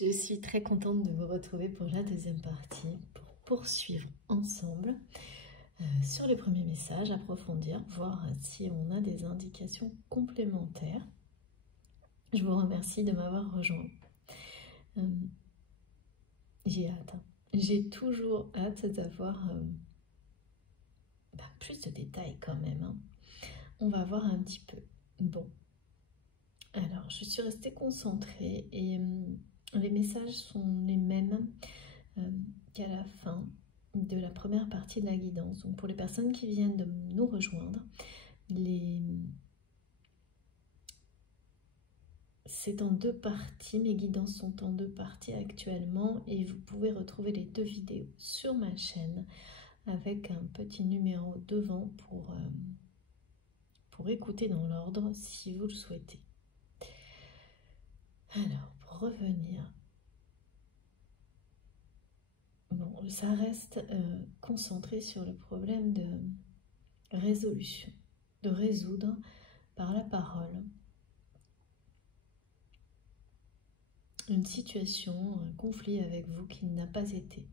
Je suis très contente de vous retrouver pour la deuxième partie, pour poursuivre ensemble sur les premiers messages, approfondir, voir si on a des indications complémentaires. Je vous remercie de m'avoir rejoint. J'ai hâte, j'ai toujours hâte d'avoir plus de détails quand même. On va voir un petit peu. Bon, alors je suis restée concentrée et les messages sont les mêmes qu'à la fin de la première partie de la guidance. Donc pour les personnes qui viennent de nous rejoindre, c'est en deux parties, mes guidances sont en deux parties actuellement et vous pouvez retrouver les deux vidéos sur ma chaîne avec un petit numéro devant pour écouter dans l'ordre si vous le souhaitez. Alors, pour revenir, bon, ça reste concentré sur le problème de résolution, de résoudre par la parole une situation, un conflit avec vous qui n'a pas été.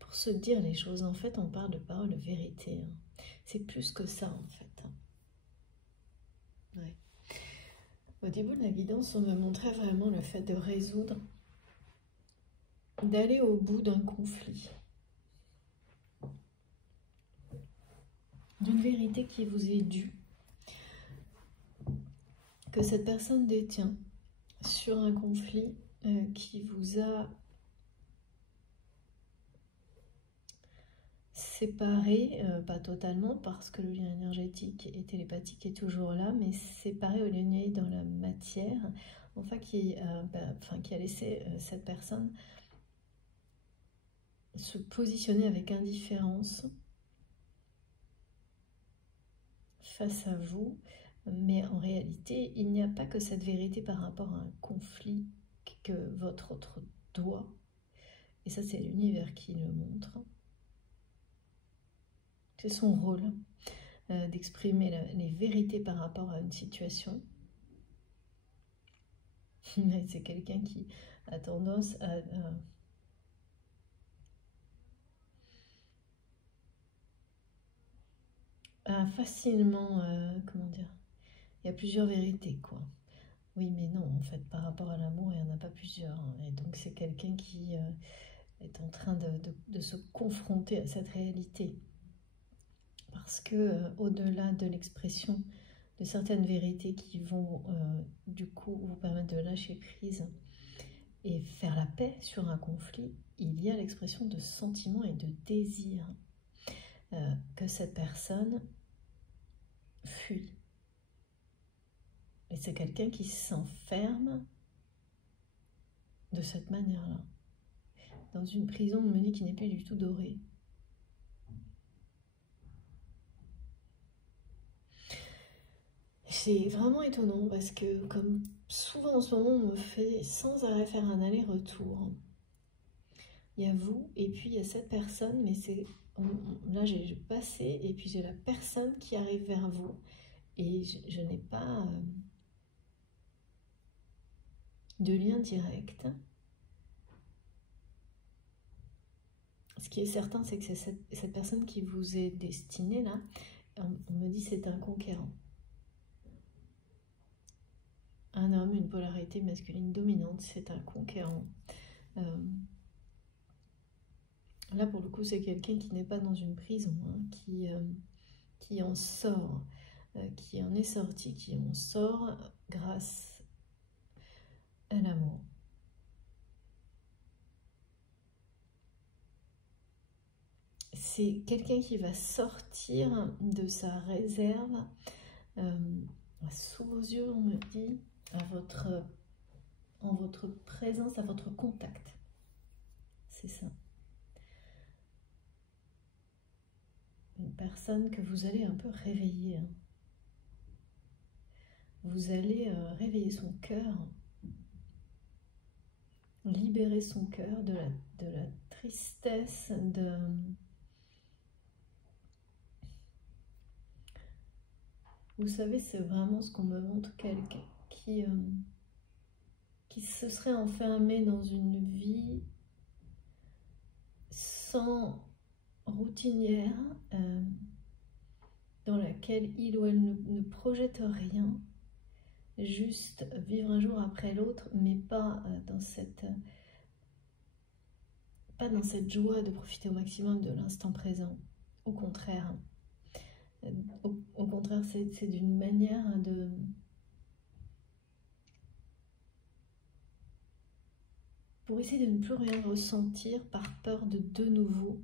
Pour se dire les choses, en fait, on parle de parole de vérité. C'est plus que ça, en fait. Ouais. Au début de la guidance, on me montrait vraiment le fait de résoudre, d'aller au bout d'un conflit, d'une vérité qui vous est due, que cette personne détient sur un conflit qui vous a séparé, pas totalement parce que le lien énergétique et télépathique est toujours là, mais séparé au lieu dans la matière, enfin qui a laissé cette personne se positionner avec indifférence face à vous. Mais en réalité, il n'y a pas que cette vérité par rapport à un conflit que votre autre doit, et ça c'est l'univers qui le montre, c'est son rôle d'exprimer les vérités par rapport à une situation. C'est quelqu'un qui a tendance à facilement, comment dire, il y a plusieurs vérités, quoi. Oui, mais non, en fait, par rapport à l'amour, il n'y en a pas plusieurs. Et donc, c'est quelqu'un qui est en train de se confronter à cette réalité. Parce que, au-delà de l'expression de certaines vérités qui vont, du coup, vous permettre de lâcher prise et faire la paix sur un conflit, il y a l'expression de sentiments et de désirs que cette personne fuit. Et c'est quelqu'un qui s'enferme de cette manière-là, dans une prison, on me dit, qui n'est plus du tout dorée. C'est vraiment étonnant parce que, comme souvent en ce moment, on me fait sans arrêt faire un aller-retour. Il y a vous et puis il y a cette personne, mais c'est là j'ai passé et puis j'ai la personne qui arrive vers vous et je n'ai pas de lien direct. Ce qui est certain, c'est que c'est cette personne qui vous est destinée là. On me dit c'est un conquérant. Un homme, une polarité masculine dominante, c'est un conquérant. Là, pour le coup, c'est quelqu'un qui n'est pas dans une prison, qui en sort, qui en est sorti, qui en sort grâce à l'amour. C'est quelqu'un qui va sortir de sa réserve, sous vos yeux, on me dit, en votre présence, à votre contact. C'est ça. Une personne que vous allez un peu réveiller. Vous allez réveiller son cœur, libérer son cœur de la tristesse, Vous savez, c'est vraiment ce qu'on me montre, quelqu'un qui se serait enfermé dans une vie sans routinière, dans laquelle il ou elle ne projette rien, juste vivre un jour après l'autre, mais pas dans cette joie de profiter au maximum de l'instant présent. Au contraire, c'est d'une manière de... pour essayer de ne plus rien ressentir par peur de nouveau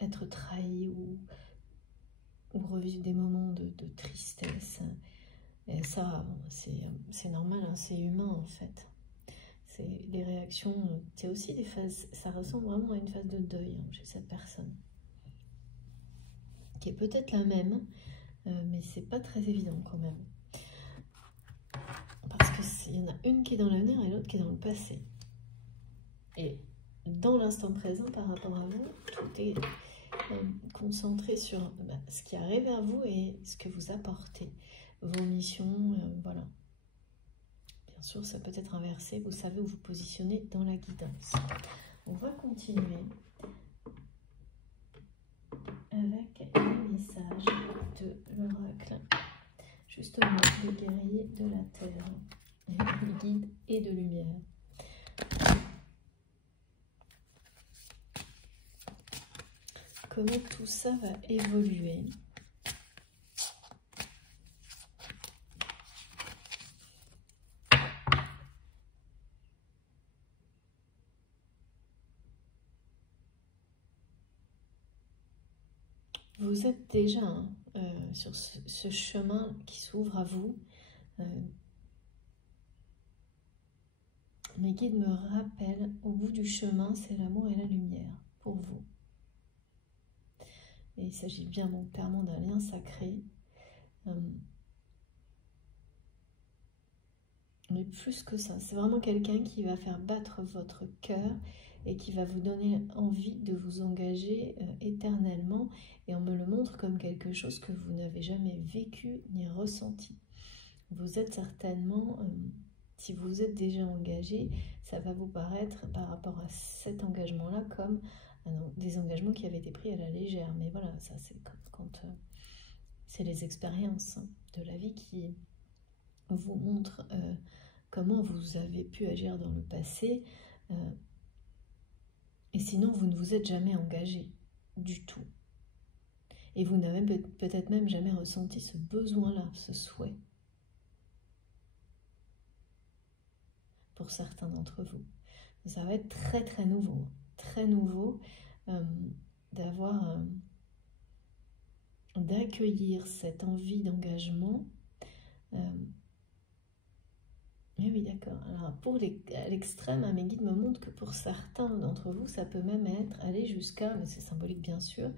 être trahi ou revivre des moments de tristesse. Et ça, bon, c'est normal, hein, c'est humain en fait. Les réactions, c'est aussi des phases, ça ressemble vraiment à une phase de deuil hein, chez cette personne. Qui est peut-être la même, mais c'est pas très évident quand même. Parce qu'il y en a une qui est dans l'avenir et l'autre qui est dans le passé. Et dans l'instant présent, par rapport à vous, tout est concentré sur ce qui arrive vers vous et ce que vous apportez, vos missions, voilà. Bien sûr, ça peut être inversé, vous savez où vous positionnez dans la guidance. On va continuer avec les messages de l'oracle, justement, le guerrier de la terre, les guides et de lumière. Comment tout ça va évoluer? Vous êtes déjà sur ce chemin qui s'ouvre à vous. Mes guides me rappellent, au bout du chemin, c'est l'amour et la lumière pour vous. Et il s'agit bien donc clairement d'un lien sacré. Mais plus que ça, c'est vraiment quelqu'un qui va faire battre votre cœur et qui va vous donner envie de vous engager éternellement. Et on me le montre comme quelque chose que vous n'avez jamais vécu ni ressenti. Vous êtes certainement, si vous êtes déjà engagé, ça va vous paraître par rapport à cet engagement-là comme des engagements qui avaient été pris à la légère. Mais voilà, ça c'est quand c'est les expériences de la vie qui vous montrent comment vous avez pu agir dans le passé. Et sinon, vous ne vous êtes jamais engagé du tout. Et vous n'avez peut-être même jamais ressenti ce besoin-là, ce souhait. Pour certains d'entre vous. Ça va être très très nouveau d'accueillir cette envie d'engagement. Mais oui, d'accord. Alors, à l'extrême, mes guides me montrent que pour certains d'entre vous, ça peut même être aller jusqu'à, mais c'est symbolique bien sûr,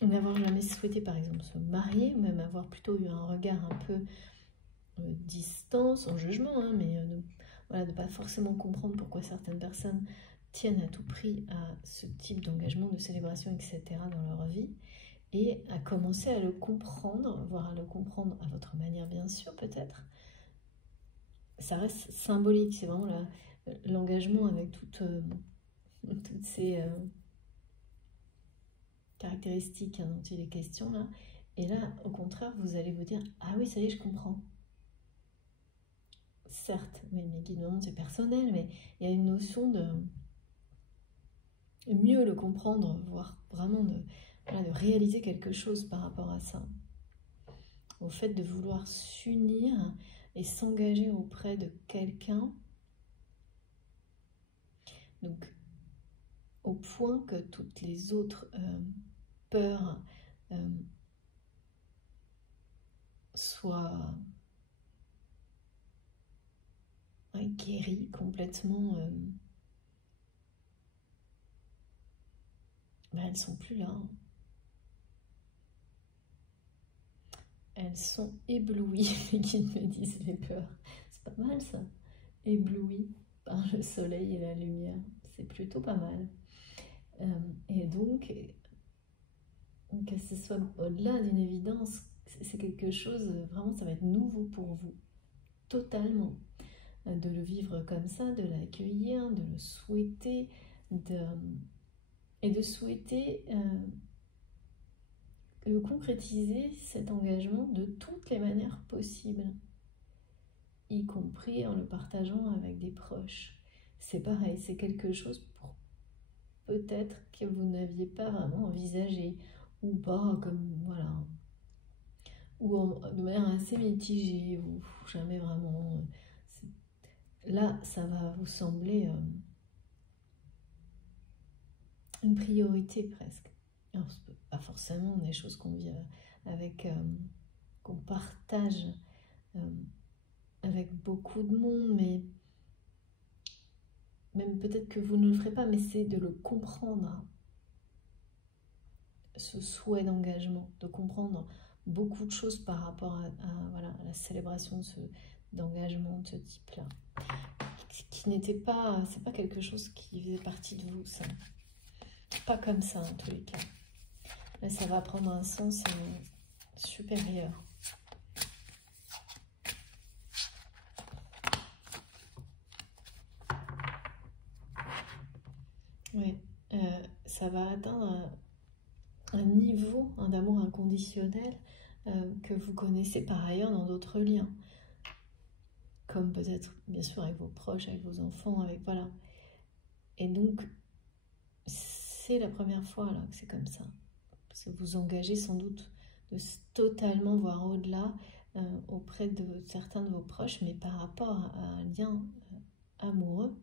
n'avoir jamais souhaité par exemple se marier, ou même avoir plutôt eu un regard un peu distant, sans jugement, hein, mais voilà, de ne pas forcément comprendre pourquoi certaines personnes tiennent à tout prix à ce type d'engagement, de célébration, etc. dans leur vie, et à commencer à le comprendre, voire à le comprendre à votre manière bien sûr peut-être. Ça reste symbolique, c'est vraiment l'engagement avec toutes ces caractéristiques dont il est question là. Et là, au contraire, vous allez vous dire « Ah oui, ça y est, je comprends ». Certes, mais mes guides me montrent, c'est personnel, mais il y a une notion de mieux le comprendre, voire vraiment de réaliser quelque chose par rapport à ça. Au fait de vouloir s'unir et s'engager auprès de quelqu'un, donc au point que toutes les autres peurs soient guéries complètement. Elles sont plus là. Elles sont éblouies, les guides me disent les peurs. C'est pas mal ça, éblouies par le soleil et la lumière. C'est plutôt pas mal. Et donc, que ce soit au-delà d'une évidence, c'est quelque chose, vraiment, ça va être nouveau pour vous. totalement. De le vivre comme ça, de l'accueillir, de le souhaiter, et de souhaiter concrétiser cet engagement de toutes les manières possibles, y compris en le partageant avec des proches. C'est pareil, c'est quelque chose pour peut-être que vous n'aviez pas vraiment envisagé, ou pas, comme voilà, ou de manière assez mitigée, ou jamais vraiment. Là, ça va vous sembler une priorité presque. Alors, pas forcément des choses qu'on vit avec, qu'on partage avec beaucoup de monde, mais même peut-être que vous ne le ferez pas, mais c'est de le comprendre, ce souhait d'engagement, de comprendre beaucoup de choses par rapport voilà, à la célébration d'engagement de ce type-là, qui n'était pas, c'est pas quelque chose qui faisait partie de vous, ça. Pas comme ça en tous les cas. Là, ça va prendre un sens supérieur. Oui, ça va atteindre un niveau d'amour inconditionnel que vous connaissez par ailleurs dans d'autres liens. Comme peut-être, bien sûr, avec vos proches, avec vos enfants, avec voilà. Et donc, c'est la première fois là que c'est comme ça. Parce que vous engagez sans doute de totalement voir au-delà auprès de certains de vos proches, mais par rapport à un lien amoureux,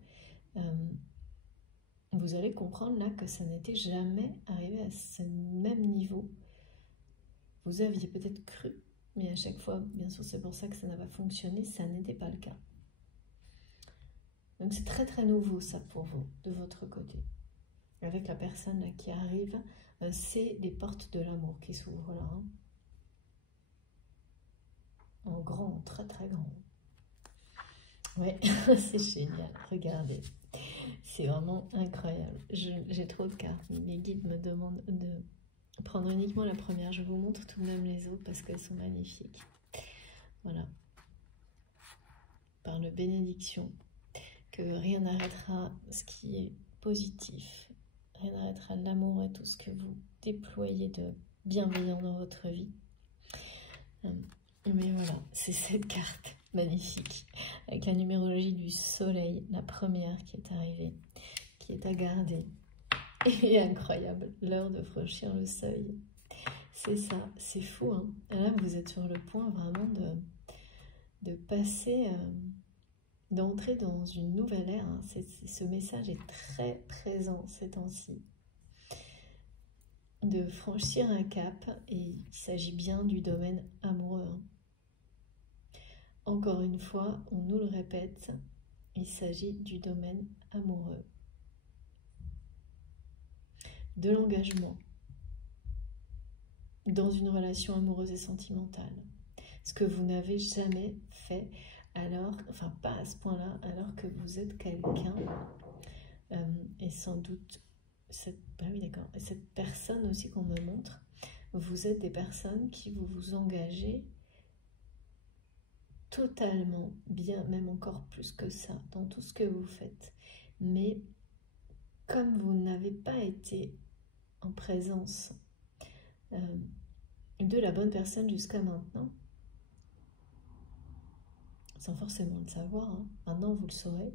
vous allez comprendre là que ça n'était jamais arrivé à ce même niveau. Vous aviez peut-être cru, mais à chaque fois, bien sûr, c'est pour ça que ça n'a pas fonctionné, ça n'était pas le cas. Donc c'est très très nouveau ça pour vous, de votre côté. Avec la personne là qui arrive, c'est les portes de l'amour qui s'ouvrent là. Hein. En grand, très très grand. Ouais, c'est génial, regardez. C'est vraiment incroyable. J'ai trop de cartes. Les guides me demandent de prendre uniquement la première. Je vous montre tout de même les autres parce qu'elles sont magnifiques. Voilà. Par le bénédiction, que rien n'arrêtera ce qui est positif. Rien n'arrêtera l'amour et tout ce que vous déployez de bienveillant dans votre vie. Mais voilà, c'est cette carte magnifique avec la numérologie du soleil, la première qui est arrivée, qui est à garder. Et incroyable, l'heure de franchir le seuil. C'est ça, c'est fou. Hein. Là, vous êtes sur le point vraiment de passer, d'entrer dans une nouvelle ère. Hein. Ce message est très présent ces temps-ci. De franchir un cap, et il s'agit bien du domaine amoureux. Hein. Encore une fois, on nous le répète, il s'agit du domaine amoureux. De l'engagement dans une relation amoureuse et sentimentale. Ce que vous n'avez jamais fait, alors, enfin pas à ce point-là, alors que vous êtes quelqu'un, et sans doute, oui, d'accord, cette personne aussi qu'on me montre, vous êtes des personnes qui vous engagez totalement, bien, même encore plus que ça, dans tout ce que vous faites. Mais comme vous n'avez pas été en présence de la bonne personne jusqu'à maintenant, sans forcément le savoir, hein, maintenant vous le saurez,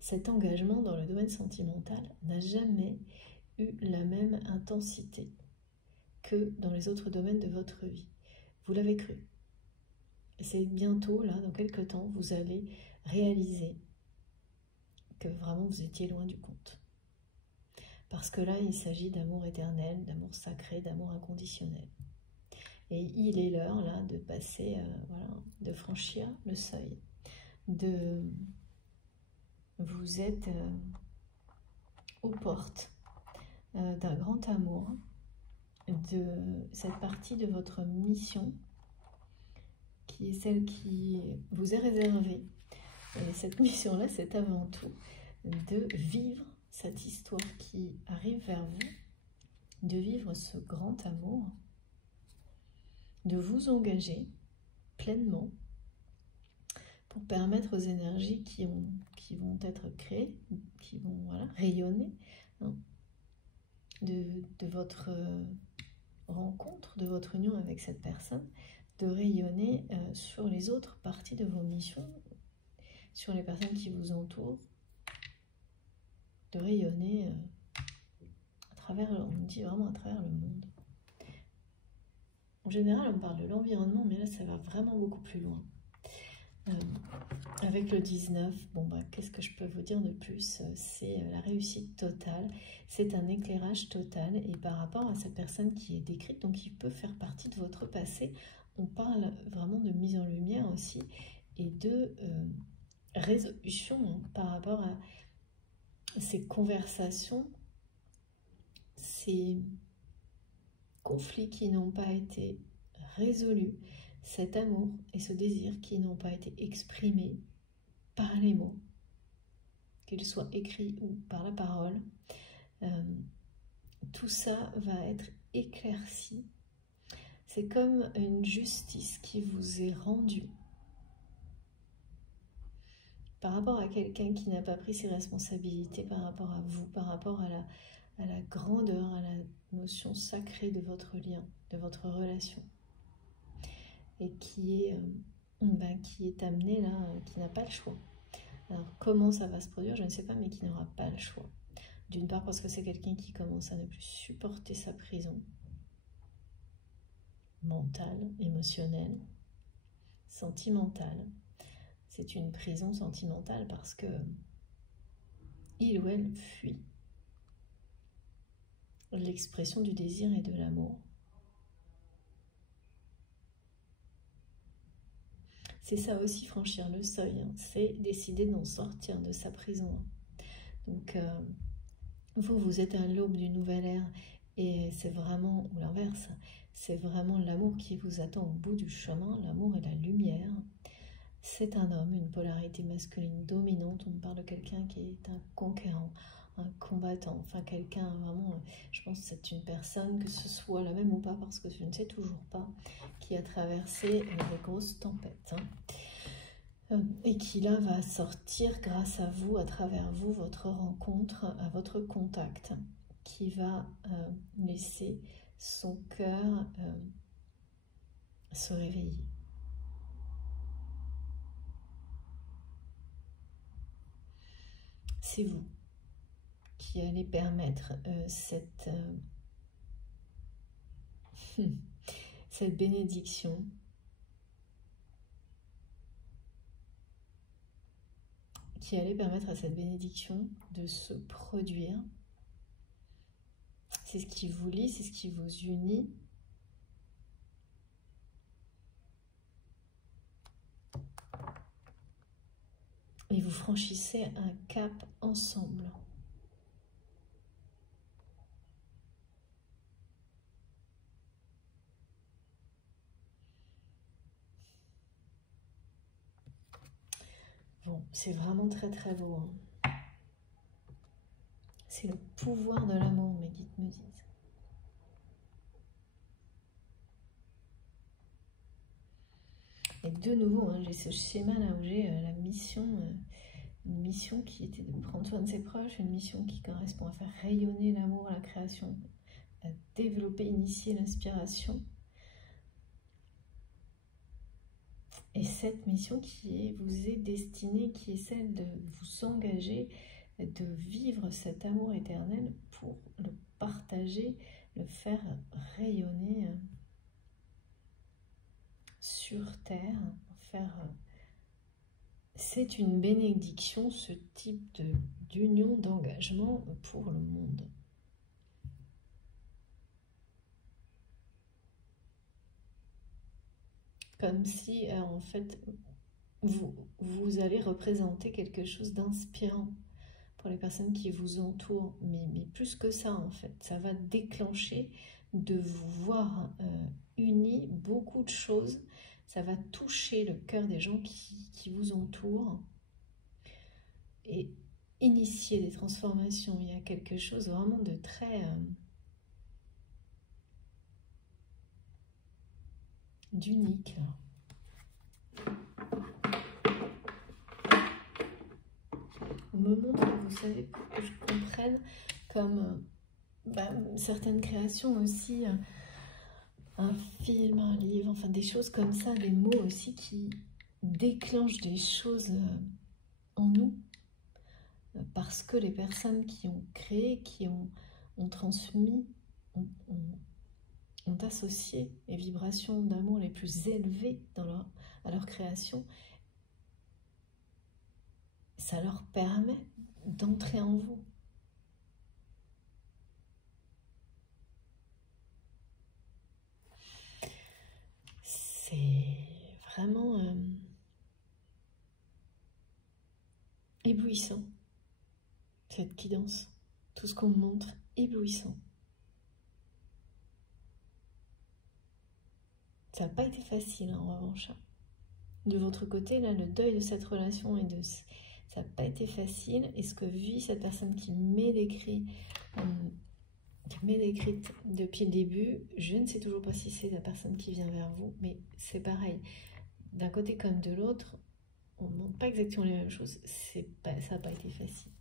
cet engagement dans le domaine sentimental n'a jamais eu la même intensité que dans les autres domaines de votre vie. Vous l'avez cru. Et c'est bientôt, là, dans quelques temps, vous allez réaliser que vraiment vous étiez loin du compte. Parce que là, il s'agit d'amour éternel, d'amour sacré, d'amour inconditionnel. Et il est l'heure, là, de passer, voilà, de franchir le seuil. Vous êtes aux portes d'un grand amour, de cette partie de votre mission qui est celle qui vous est réservée. Et cette mission-là, c'est avant tout de vivre cette histoire qui arrive vers vous, de vivre ce grand amour, de vous engager pleinement pour permettre aux énergies qui vont être créées, qui vont voilà, rayonner, hein, de votre rencontre, de votre union avec cette personne, de rayonner sur les autres parties de vos missions, sur les personnes qui vous entourent, de rayonner à travers, on dit vraiment à travers le monde. En général, on parle de l'environnement, mais là, ça va vraiment beaucoup plus loin. Avec le 19, bon bah, qu'est-ce que je peux vous dire de plus? C'est la réussite totale, c'est un éclairage total, et par rapport à cette personne qui est décrite, donc qui peut faire partie de votre passé, on parle vraiment de mise en lumière aussi, et de résolution, hein, par rapport à ces conversations, ces conflits qui n'ont pas été résolus, cet amour et ce désir qui n'ont pas été exprimés par les mots, qu'ils soient écrits ou par la parole, tout ça va être éclairci. C'est comme une justice qui vous est rendue par rapport à quelqu'un qui n'a pas pris ses responsabilités, par rapport à vous, par rapport à la grandeur, à la notion sacrée de votre lien, de votre relation, et qui est amené là, qui n'a pas le choix. Alors comment ça va se produire, je ne sais pas, mais qui n'aura pas le choix. D'une part parce que c'est quelqu'un qui commence à ne plus supporter sa prison mentale, émotionnelle, sentimentale. C'est une prison sentimentale parce que il ou elle fuit l'expression du désir et de l'amour. C'est ça aussi, franchir le seuil, hein. C'est décider d'en sortir de sa prison. Donc, vous êtes à l'aube d'une nouvelle ère, et c'est vraiment, ou l'inverse, c'est vraiment l'amour qui vous attend au bout du chemin, l'amour et la lumière. C'est un homme, une polarité masculine dominante, on parle de quelqu'un qui est un conquérant, un combattant, enfin quelqu'un vraiment, je pense que c'est une personne, que ce soit la même ou pas, parce que je ne sais toujours pas, qui a traversé des grosses tempêtes, hein, et qui là va sortir grâce à vous, à travers vous, votre rencontre, à votre contact, qui va laisser son cœur se réveiller. C'est vous qui allez permettre cette bénédiction qui allait permettre à cette bénédiction de se produire. C'est ce qui vous lie, c'est ce qui vous unit. Et vous franchissez un cap ensemble. Bon, c'est vraiment très très beau, hein. C'est le pouvoir de l'amour, mes guides me disent. Et de nouveau, hein, j'ai ce schéma là où j'ai la mission, une mission qui était de prendre soin de ses proches, une mission qui correspond à faire rayonner l'amour, la création, à développer, initier l'inspiration. Et cette mission qui vous est destinée, qui est celle de vous engager, de vivre cet amour éternel pour le partager, le faire rayonner sur terre, c'est une bénédiction, ce type d'union, d'engagement pour le monde. Comme si, en fait, vous allez représenter quelque chose d'inspirant pour les personnes qui vous entourent, mais plus que ça, en fait, ça va déclencher de vous voir unis beaucoup de choses, ça va toucher le cœur des gens qui vous entourent et initier des transformations. Il y a quelque chose vraiment de très d'unique. me montre, vous savez, pour que je comprenne, comme certaines créations aussi, un film, un livre, enfin des choses comme ça, des mots aussi qui déclenchent des choses en nous, parce que les personnes qui ont créé, qui ont transmis, ont associé les vibrations d'amour les plus élevées à leur création. Ça leur permet d'entrer en vous. C'est vraiment éblouissant, cette guidance. Tout ce qu'on me montre, éblouissant. Ça n'a pas été facile, hein, en revanche. De votre côté, là, le deuil de cette relation ça n'a pas été facile. Et ce que vit cette personne qui m'est décrite depuis le début, je ne sais toujours pas si c'est la personne qui vient vers vous, mais c'est pareil. D'un côté comme de l'autre, on ne montre pas exactement les mêmes choses. Ça n'a pas été facile.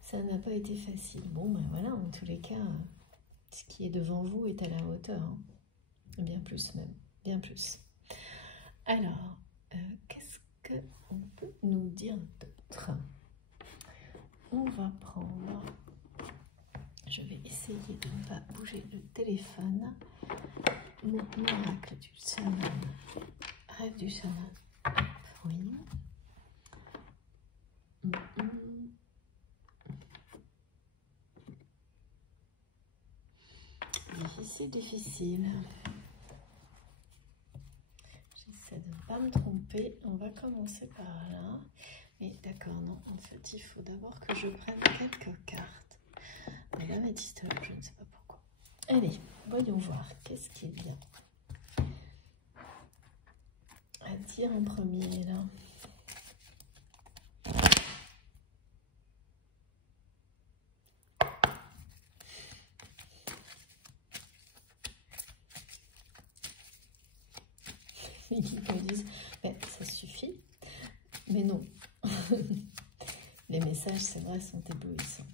Ça n'a pas été facile. Bon, ben voilà, en tous les cas, ce qui est devant vous est à la hauteur. Hein. Bien plus même, bien plus. Alors, qu'est-ce qu'on peut nous dire d'autre? On va prendre... Je vais essayer de ne pas bouger le téléphone. Mon miracle du chaman. Rêve du chaman. Oui. Difficile, difficile. J'essaie de ne pas me tromper. On va commencer par là. Mais d'accord, non. En fait, il faut d'abord que je prenne quelques cartes. Mais la métiste là, je ne sais pas pourquoi. Allez, voyons voir. Qu'est-ce qui est bien à dire en premier, là? Ils me disent, ça suffit. Mais non. Les messages, c'est vrai, sont éblouissants.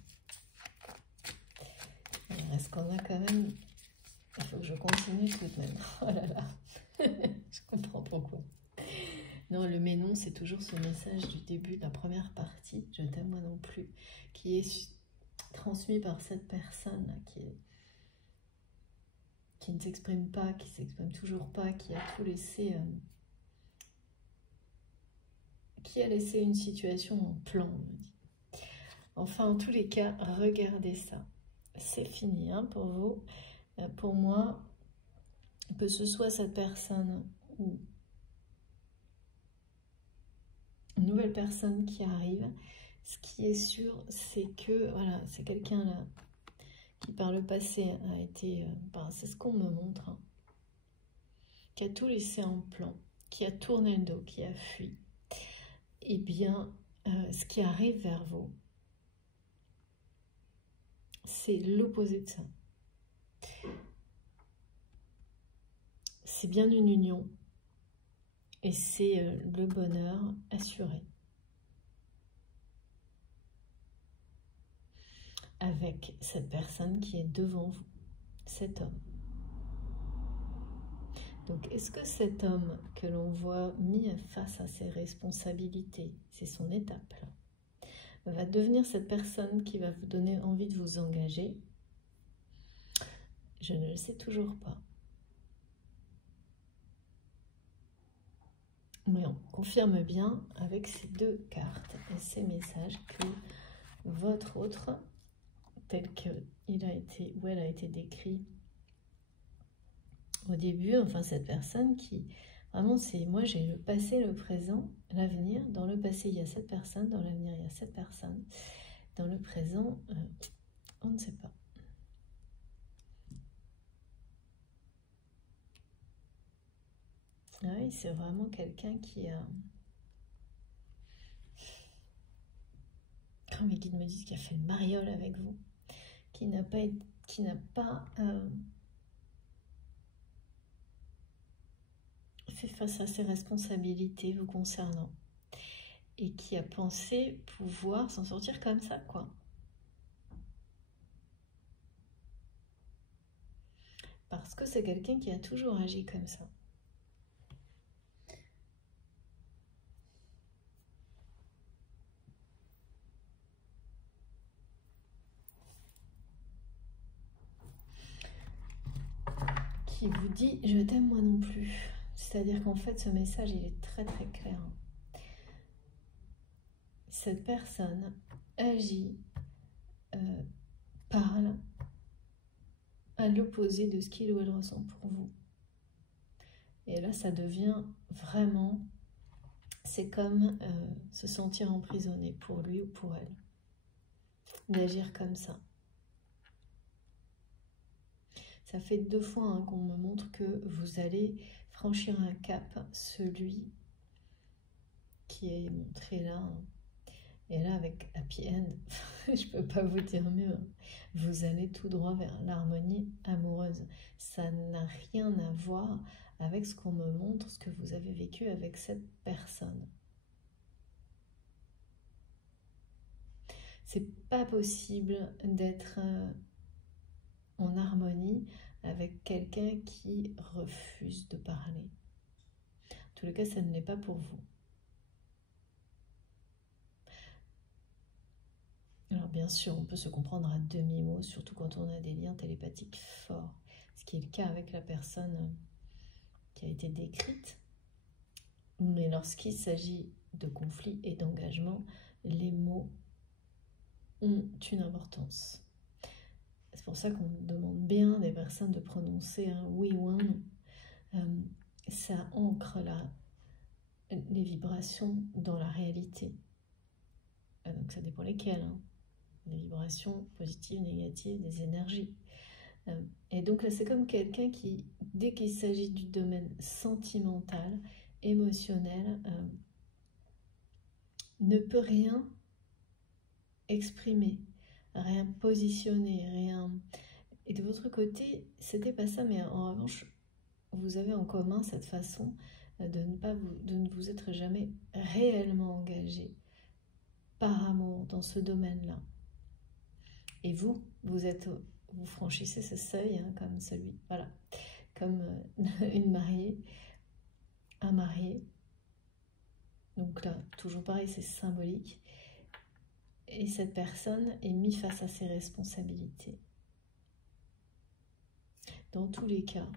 Est-ce qu'on a quand même... Il faut que je continue tout de même. Oh là là. Je comprends pourquoi. Non, le mais non, c'est toujours ce message du début de la première partie, je t'aime moi non plus, qui est transmis par cette personne qui ne s'exprime pas, qui s'exprime toujours pas, qui a tout laissé, qui a laissé une situation en plan, on me dit. Enfin, en tous les cas, regardez ça. C'est fini hein, pour vous. Pour moi, que ce soit cette personne ou une nouvelle personne qui arrive, ce qui est sûr, c'est que voilà, c'est quelqu'un là qui par le passé a été, c'est ce qu'on me montre, hein, qui a tout laissé en plan, qui a tourné le dos, qui a fui. Eh bien, ce qui arrive vers vous, c'est l'opposé de ça. C'est bien une union et c'est le bonheur assuré. Avec cette personne qui est devant vous, cet homme. Donc, est-ce que cet homme que l'on voit mis face à ses responsabilités, c'est son étape là, va devenir cette personne qui va vous donner envie de vous engager? Je ne le sais toujours pas. Mais on confirme bien avec ces deux cartes et ces messages que votre autre, tel qu'il a été ou elle a été décrit au début, enfin cette personne qui, vraiment c'est, moi j'ai le passé, le présent, l'avenir. Dans le passé il y a cette personne, dans l'avenir il y a cette personne. Dans le présent, on ne sait pas. Ah oui, c'est vraiment quelqu'un qui a... Quand mes guides me disent qu'il a fait le mariole avec vous, qui n'a pas fait face à ses responsabilités vous concernant. et qui a pensé pouvoir s'en sortir comme ça, quoi. Parce que c'est quelqu'un qui a toujours agi comme ça. Qui vous dit « je t'aime moi non plus ». C'est-à-dire qu'en fait, ce message, il est très très clair. Cette personne agit, parle à l'opposé de ce qu'il ou elle ressent pour vous. Et là, ça devient vraiment, c'est comme se sentir emprisonné pour lui ou pour elle, d'agir comme ça. Ça fait 2 fois hein, qu'on me montre que vous allez franchir un cap, celui qui est montré là. Et là, avec Happy End, je peux pas vous dire mieux, vous allez tout droit vers l'harmonie amoureuse. Ça n'a rien à voir avec ce qu'on me montre, ce que vous avez vécu avec cette personne. C'est pas possible d'être en harmonie avec quelqu'un qui refuse de parler. En tous les cas, ça ne l'est pas pour vous. Alors bien sûr, on peut se comprendre à demi-mot, surtout quand on a des liens télépathiques forts, ce qui est le cas avec la personne qui a été décrite. Mais lorsqu'il s'agit de conflits et d'engagement, les mots ont une importance. C'est pour ça qu'on demande bien des personnes de prononcer un oui ou un non. Ça ancre les vibrations dans la réalité. Donc ça dépend lesquelles. Hein. Des vibrations positives, négatives, des énergies. Et donc là, c'est comme quelqu'un qui, dès qu'il s'agit du domaine sentimental, émotionnel, ne peut rien exprimer, rien positionner, rien. Et de votre côté, c'était pas ça, mais en revanche, vous avez en commun cette façon de ne vous être jamais réellement engagé par amour dans ce domaine-là. Et vous franchissez ce seuil, hein, comme celui, voilà, comme une mariée, un marié. Donc là, toujours pareil, c'est symbolique. Et cette personne est mise face à ses responsabilités. Dans tous les cas,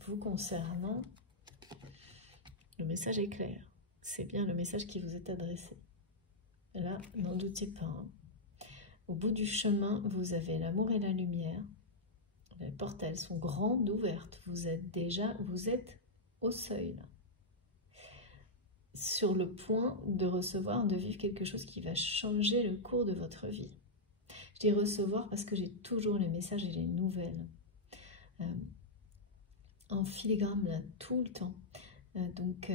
vous concernant, le message est clair. C'est bien le message qui vous est adressé. Là, n'en doutez pas. Hein. Au bout du chemin, vous avez l'amour et la lumière. Les portes, elles sont grandes ouvertes. Vous êtes au seuil. Là. Sur le point de recevoir, de vivre quelque chose qui va changer le cours de votre vie. Je dis recevoir parce que j'ai toujours les messages et les nouvelles. En filigrane, là, tout le temps. Donc,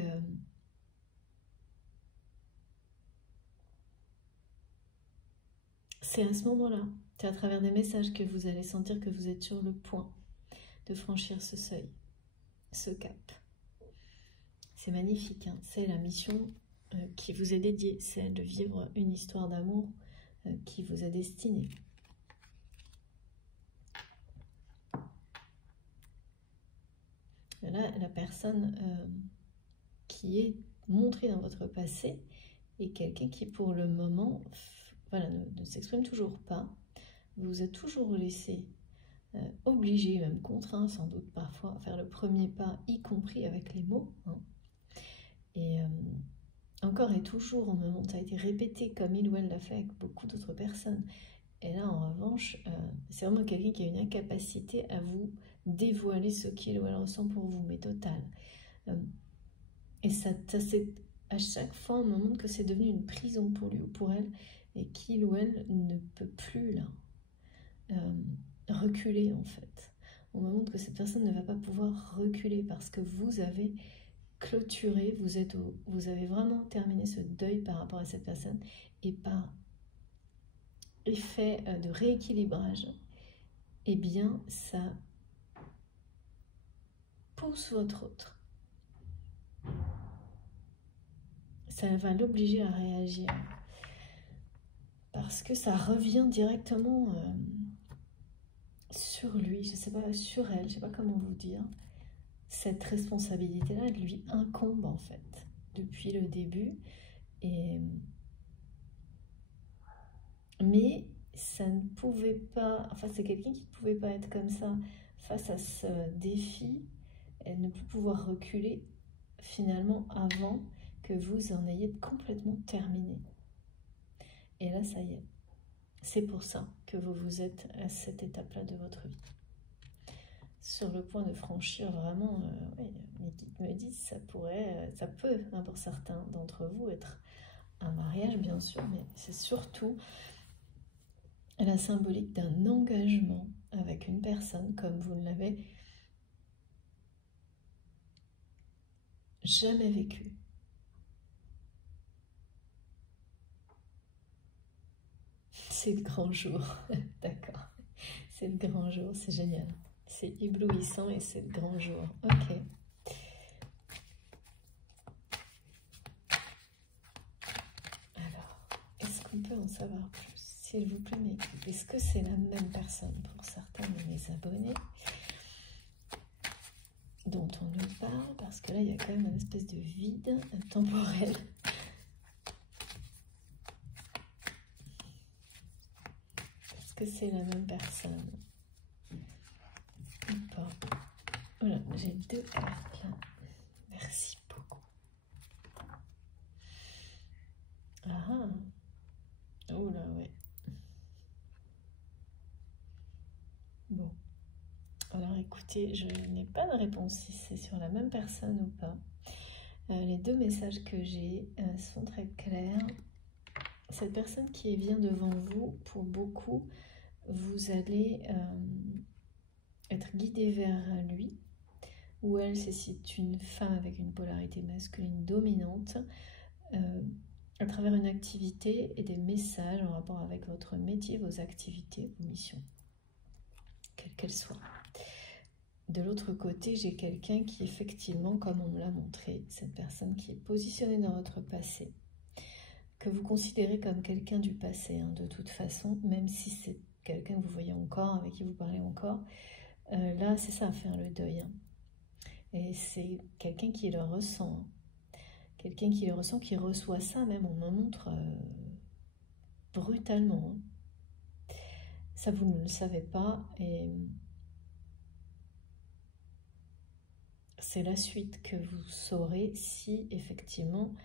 c'est à ce moment-là, c'est à travers des messages que vous allez sentir que vous êtes sur le point de franchir ce seuil, ce cap. C'est magnifique, hein. C'est la mission qui vous est dédiée, c'est de vivre une histoire d'amour qui vous est destinée. Là, la personne qui est montrée dans votre passé est quelqu'un qui, pour le moment, voilà, ne s'exprime toujours pas. Vous vous êtes toujours laissé obligé, même contraint sans doute parfois, à faire le premier pas, y compris avec les mots. Hein. Et encore et toujours, on me montre, ça a été répété comme il ou elle l'a fait avec beaucoup d'autres personnes. Et là, en revanche, c'est vraiment quelqu'un qui a une incapacité à vous dévoiler ce qu'il ou elle ressent pour vous, mais total. Et ça c'est à chaque fois, on me montre que c'est devenu une prison pour lui ou pour elle, et qu'il ou elle ne peut plus là reculer en fait. On me montre que cette personne ne va pas pouvoir reculer parce que vous avez clôturé, vous avez vraiment terminé ce deuil par rapport à cette personne, et par effet de rééquilibrage, eh bien ça pousse votre autre ça va l'obliger à réagir. Parce que ça revient directement sur lui, je sais pas, sur elle, je sais pas comment vous dire. Cette responsabilité-là, elle lui incombe en fait, depuis le début. Mais ça ne pouvait pas, enfin c'est quelqu'un qui ne pouvait pas être comme ça face à ce défi, et ne plus pouvoir reculer finalement avant que vous en ayez complètement terminé. Et là, ça y est. C'est pour ça que vous êtes à cette étape-là de votre vie. Sur le point de franchir vraiment, mes guides me disent, ça peut, hein, pour certains d'entre vous, être un mariage, bien sûr, mais c'est surtout la symbolique d'un engagement avec une personne comme vous ne l'avez jamais vécu. C'est le grand jour, d'accord. C'est le grand jour, c'est génial. C'est éblouissant et c'est le grand jour. Ok. Alors, est-ce qu'on peut en savoir plus? S'il vous plaît, mais est-ce que c'est la même personne pour certains de mes abonnés dont on nous parle? Parce que là, il y a quand même une espèce de vide temporel. Est-ce que c'est la même personne ou pas? Voilà, j'ai 2 cartes là. Merci beaucoup. Ah, oh là, ouais. Bon. Alors écoutez, je n'ai pas de réponse si c'est sur la même personne ou pas. Les 2 messages que j'ai sont très clairs. Cette personne qui vient devant vous, pour beaucoup, vous allez être guidé vers lui, ou elle, c'est une femme avec une polarité masculine dominante, à travers une activité et des messages en rapport avec votre métier, vos activités, vos missions, quelles qu'elles soient. De l'autre côté, j'ai quelqu'un qui, effectivement, comme on me l'a montré, cette personne qui est positionnée dans votre passé, que vous considérez comme quelqu'un du passé, hein, de toute façon, même si c'est quelqu'un que vous voyez encore, avec qui vous parlez encore, là, c'est ça, faire le deuil. Hein. Et c'est quelqu'un qui le ressent. Hein. Quelqu'un qui le ressent, qui reçoit ça, même on me montre brutalement. Hein. Ça, vous ne le savez pas, et c'est la suite que vous saurez si, effectivement,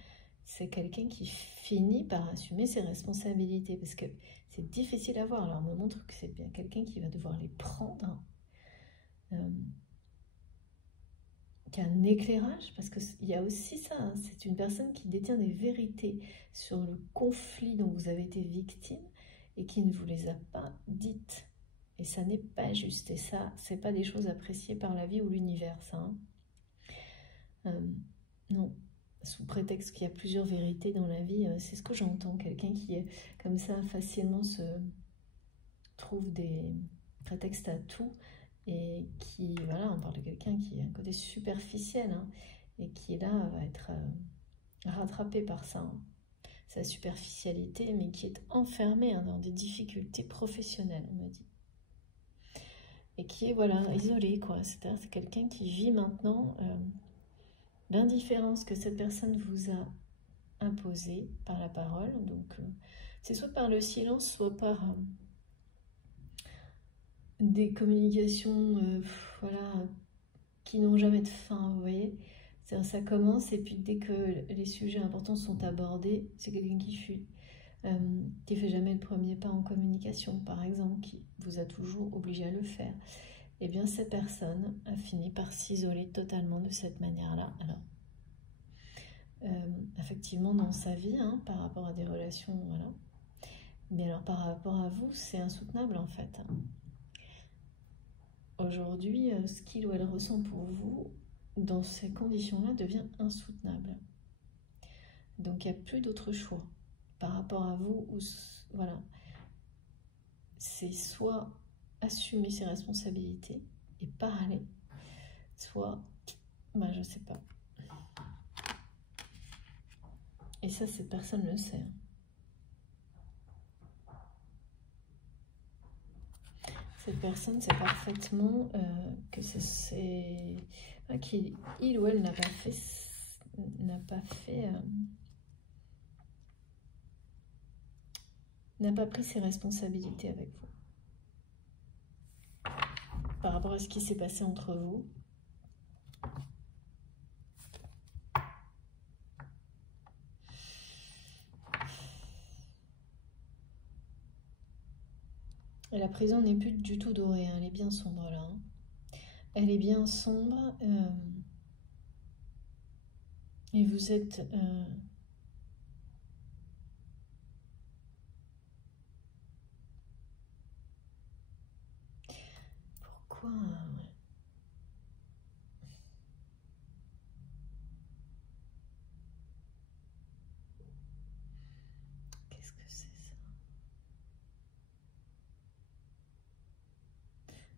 c'est quelqu'un qui finit par assumer ses responsabilités, parce que c'est difficile à voir. Alors, on me montre que c'est bien quelqu'un qui va devoir les prendre, qui a un éclairage, parce qu'il y a aussi ça, hein, c'est une personne qui détient des vérités sur le conflit dont vous avez été victime et qui ne vous les a pas dites. Et ça n'est pas juste, et ça, c'est pas des choses appréciées par la vie ou l'univers, ça. Hein. Non. Sous prétexte qu'il y a plusieurs vérités dans la vie, c'est ce que j'entends. Quelqu'un qui, comme ça, facilement se trouve des prétextes à tout et qui, voilà, on parle de quelqu'un qui a un côté superficiel, hein, et qui, là, va être rattrapé par ça, hein, sa superficialité, mais qui est enfermé, hein, dans des difficultés professionnelles, on me dit. Et qui est, voilà, isolé, quoi. C'est-à-dire, c'est quelqu'un qui vit maintenant l'indifférence que cette personne vous a imposée par la parole. Donc, c'est soit par le silence, soit par des communications voilà, qui n'ont jamais de fin, vous voyez. Ça commence, et puis dès que les sujets importants sont abordés, c'est quelqu'un qui fuit, qui ne fait jamais le premier pas en communication, par exemple, qui vous a toujours obligé à le faire. Et bien, cette personne a fini par s'isoler totalement de cette manière-là. Alors, effectivement, dans sa vie, hein, par rapport à des relations, voilà. Mais alors, par rapport à vous, c'est insoutenable, en fait. Aujourd'hui, ce qu'il ou elle ressent pour vous, dans ces conditions-là, devient insoutenable. Donc, il n'y a plus d'autre choix par rapport à vous. Voilà. C'est soit assumer ses responsabilités et parler, soit, ben, je ne sais pas. Et Et ça, cette personne le sait. Cette personne sait parfaitement que c'est qu'il ou elle n'a pas pris ses responsabilités avec vous par rapport à ce qui s'est passé entre vous. Et la prison n'est plus du tout dorée, hein, elle est bien sombre là. Hein. Elle est bien sombre. Et vous êtes... Pourquoi Qu'est-ce que c'est ça?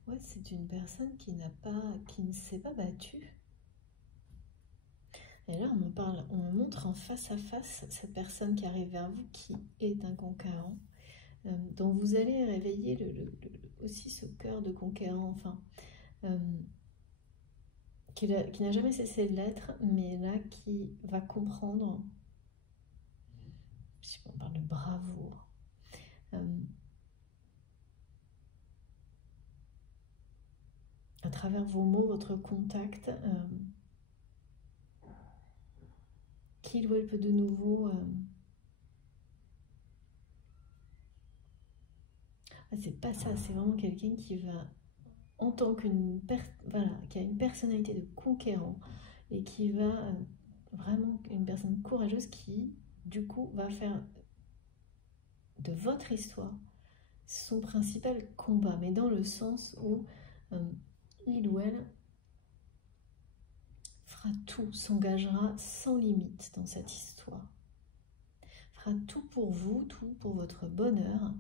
Ouais, c'est une personne qui ne s'est pas battue. Et là, on me montre en face à face cette personne qui arrive vers vous, qui est un conquérant, dont vous allez réveiller aussi ce cœur de conquérant, enfin, qui n'a jamais cessé de l'être, mais là, qui va comprendre, si on parle de bravoure, à travers vos mots, votre contact, qu'il ou elle peut de nouveau... c'est pas ça, c'est vraiment quelqu'un qui va, en tant qui a une personnalité de conquérant et qui va vraiment une personne courageuse qui, du coup, va faire de votre histoire son principal combat, mais dans le sens où il ou elle fera tout, s'engagera sans limite dans cette histoire, fera tout pour vous, tout pour votre bonheur.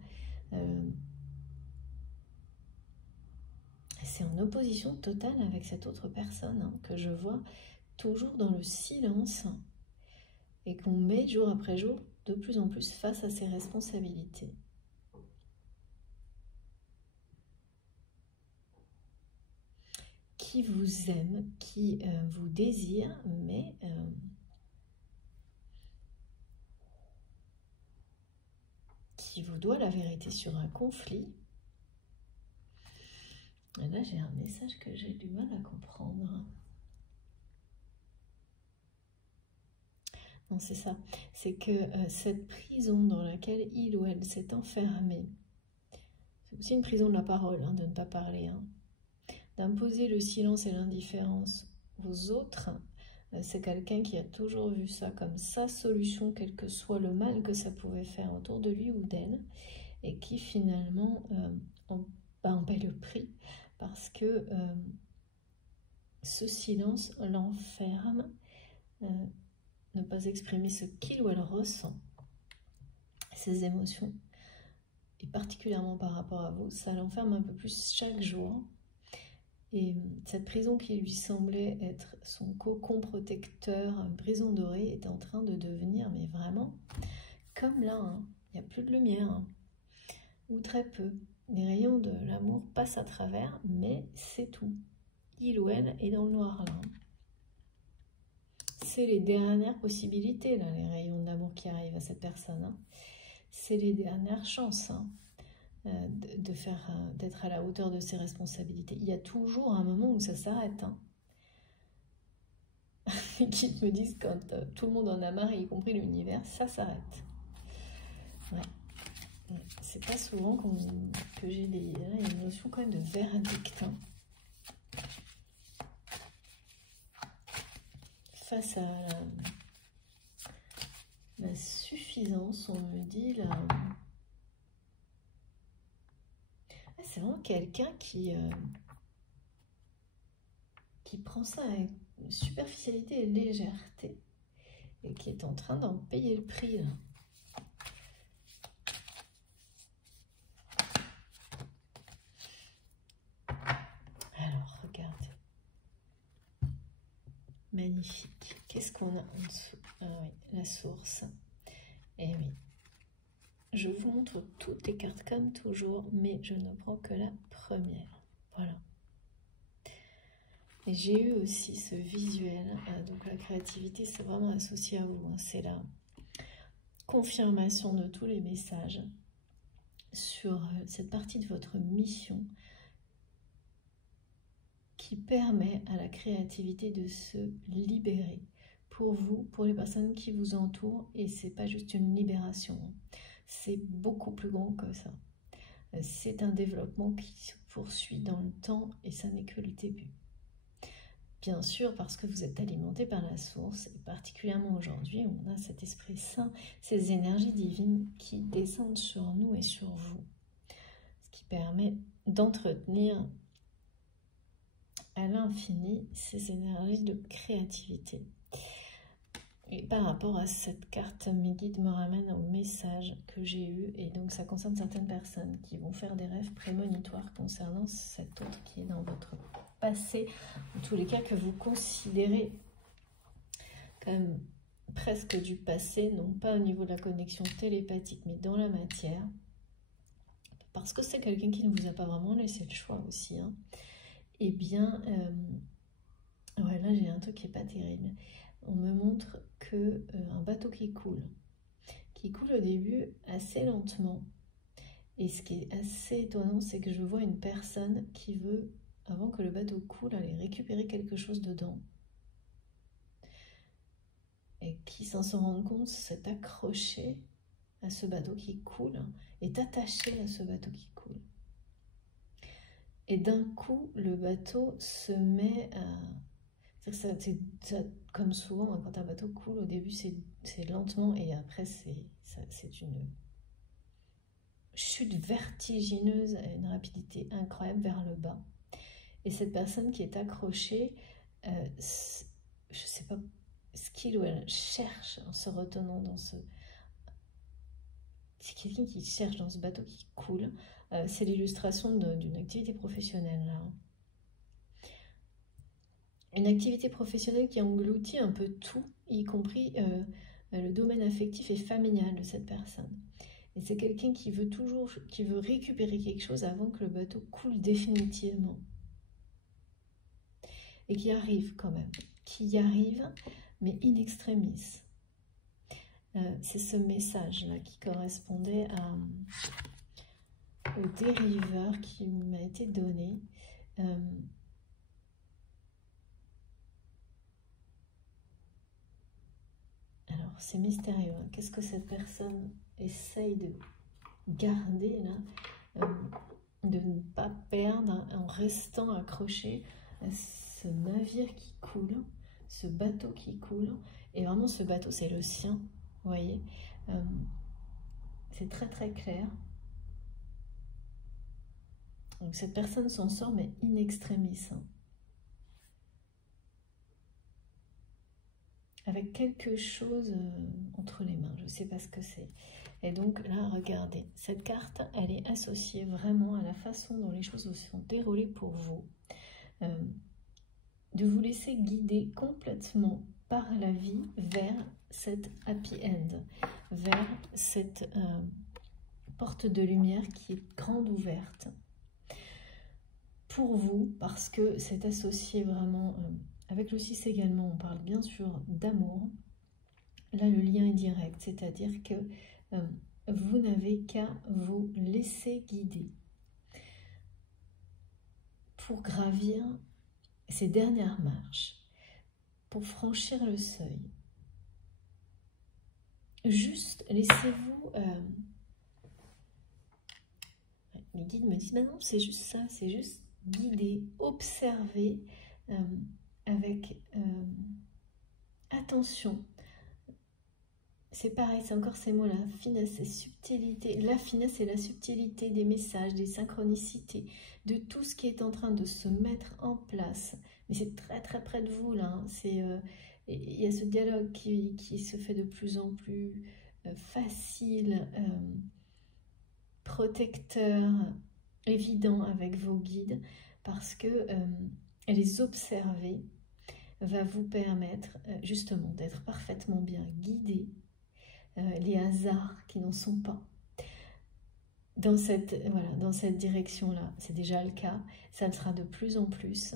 C'est en opposition totale avec cette autre personne hein, que je vois toujours dans le silence et qu'on met jour après jour de plus en plus face à ses responsabilités. Qui vous aime, qui vous désire, mais qui vous doit la vérité sur un conflit. Et là, j'ai un message que j'ai du mal à comprendre. Non, c'est ça. C'est que cette prison dans laquelle il ou elle s'est enfermé, c'est aussi une prison de la parole, hein, de ne pas parler, hein, d'imposer le silence et l'indifférence aux autres. C'est quelqu'un qui a toujours vu ça comme sa solution, quel que soit le mal que ça pouvait faire autour de lui ou d'elle, et qui finalement en paie le prix, parce que ce silence l'enferme, ne pas exprimer ce qu'il ou elle ressent, ses émotions, et particulièrement par rapport à vous, ça l'enferme un peu plus chaque jour. Et cette prison qui lui semblait être son cocon protecteur, prison dorée, est en train de devenir, mais vraiment, comme là, hein, il n'y a plus de lumière, hein, ou très peu. Les rayons de l'amour passent à travers, mais c'est tout. Il ou elle est dans le noir là. C'est les dernières possibilités, là, les rayons d'amour qui arrivent à cette personne. Hein. C'est les dernières chances. Hein. D'être à la hauteur de ses responsabilités. Il y a toujours un moment où ça s'arrête. Hein. Qui me disent quand tout le monde en a marre, y compris l'univers, ça s'arrête. Ouais. C'est pas souvent que j'ai une notion quand même de verdict. Hein. Face à la suffisance, on me dit là. C'est vraiment quelqu'un qui prend ça avec superficialité et légèreté et qui est en train d'en payer le prix là. Alors regardez, magnifique, Qu'est-ce qu'on a en dessous? Ah oui, la source. Et oui. Je vous montre toutes les cartes comme toujours, mais je ne prends que la première. Voilà. Et j'ai eu aussi ce visuel. Donc la créativité, c'est vraiment associé à vous. Hein, c'est la confirmation de tous les messages sur cette partie de votre mission qui permet à la créativité de se libérer pour vous, pour les personnes qui vous entourent, et c'est pas juste une libération, c'est beaucoup plus grand que ça. C'est un développement qui se poursuit dans le temps et ça n'est que le début. Bien sûr, parce que vous êtes alimenté par la source, et particulièrement aujourd'hui, on a cet esprit saint, ces énergies divines qui descendent sur nous et sur vous, ce qui permet d'entretenir à l'infini ces énergies de créativité. Et par rapport à cette carte, mes guides me ramènent au message que j'ai eu, et donc ça concerne certaines personnes qui vont faire des rêves prémonitoires concernant cet autre qui est dans votre passé, en tous les cas que vous considérez comme presque du passé, non pas au niveau de la connexion télépathique, mais dans la matière, parce que c'est quelqu'un qui ne vous a pas vraiment laissé le choix aussi, hein. Eh bien, ouais, là j'ai un truc qui n'est pas terrible. On me montre que un bateau qui coule au début assez lentement. Et ce qui est assez étonnant, c'est que je vois une personne qui veut, avant que le bateau coule, aller récupérer quelque chose dedans. Et qui, sans s'en rendre compte, s'est accroché à ce bateau qui coule, est attaché à ce bateau qui coule. Et d'un coup, le bateau se met à... comme souvent, quand un bateau coule, au début c'est lentement et après c'est une chute vertigineuse à une rapidité incroyable vers le bas. Et cette personne qui est accrochée, je ne sais pas ce qu'il ou elle cherche en se retenant dans ce... C'est quelqu'un qui cherche dans ce bateau qui coule. C'est l'illustration d'une activité professionnelle là. Une activité professionnelle qui engloutit un peu tout, y compris le domaine affectif et familial de cette personne. Et c'est quelqu'un qui veut récupérer quelque chose avant que le bateau coule définitivement. Et qui arrive quand même. Qui y arrive, mais in extremis. C'est ce message-là qui correspondait au dériveur qui m'a été donné. Alors, c'est mystérieux. Hein. Qu'est-ce que cette personne essaye de garder, là, de ne pas perdre en restant accroché à ce navire qui coule, ce bateau qui coule. Et vraiment, ce bateau, c'est le sien, vous voyez. C'est très, très clair. Donc, cette personne s'en sort, mais in extremis. Hein. Avec quelque chose entre les mains, je ne sais pas ce que c'est. Et donc là, regardez, cette carte, elle est associée vraiment à la façon dont les choses se sont déroulées pour vous. De vous laisser guider complètement par la vie vers cette happy end, vers cette porte de lumière qui est grande ouverte. Pour vous, parce que c'est associé vraiment... avec le 6 également, on parle bien sûr d'amour. Là, le lien est direct, c'est-à-dire que vous n'avez qu'à vous laisser guider pour gravir ces dernières marches, pour franchir le seuil. Juste, laissez-vous... mes guides me disent, bah non, c'est juste ça, c'est juste guider, observer avec attention. C'est pareil, c'est encore ces mots-là, finesse et subtilité. La finesse et la subtilité des messages, des synchronicités, de tout ce qui est en train de se mettre en place. Mais c'est très très près de vous là. Hein. Il y a ce dialogue qui se fait de plus en plus facile, protecteur, évident avec vos guides, parce que les observer va vous permettre justement d'être parfaitement bien guidé. Les hasards qui n'en sont pas. Dans cette direction-là, c'est déjà le cas, ça le sera de plus en plus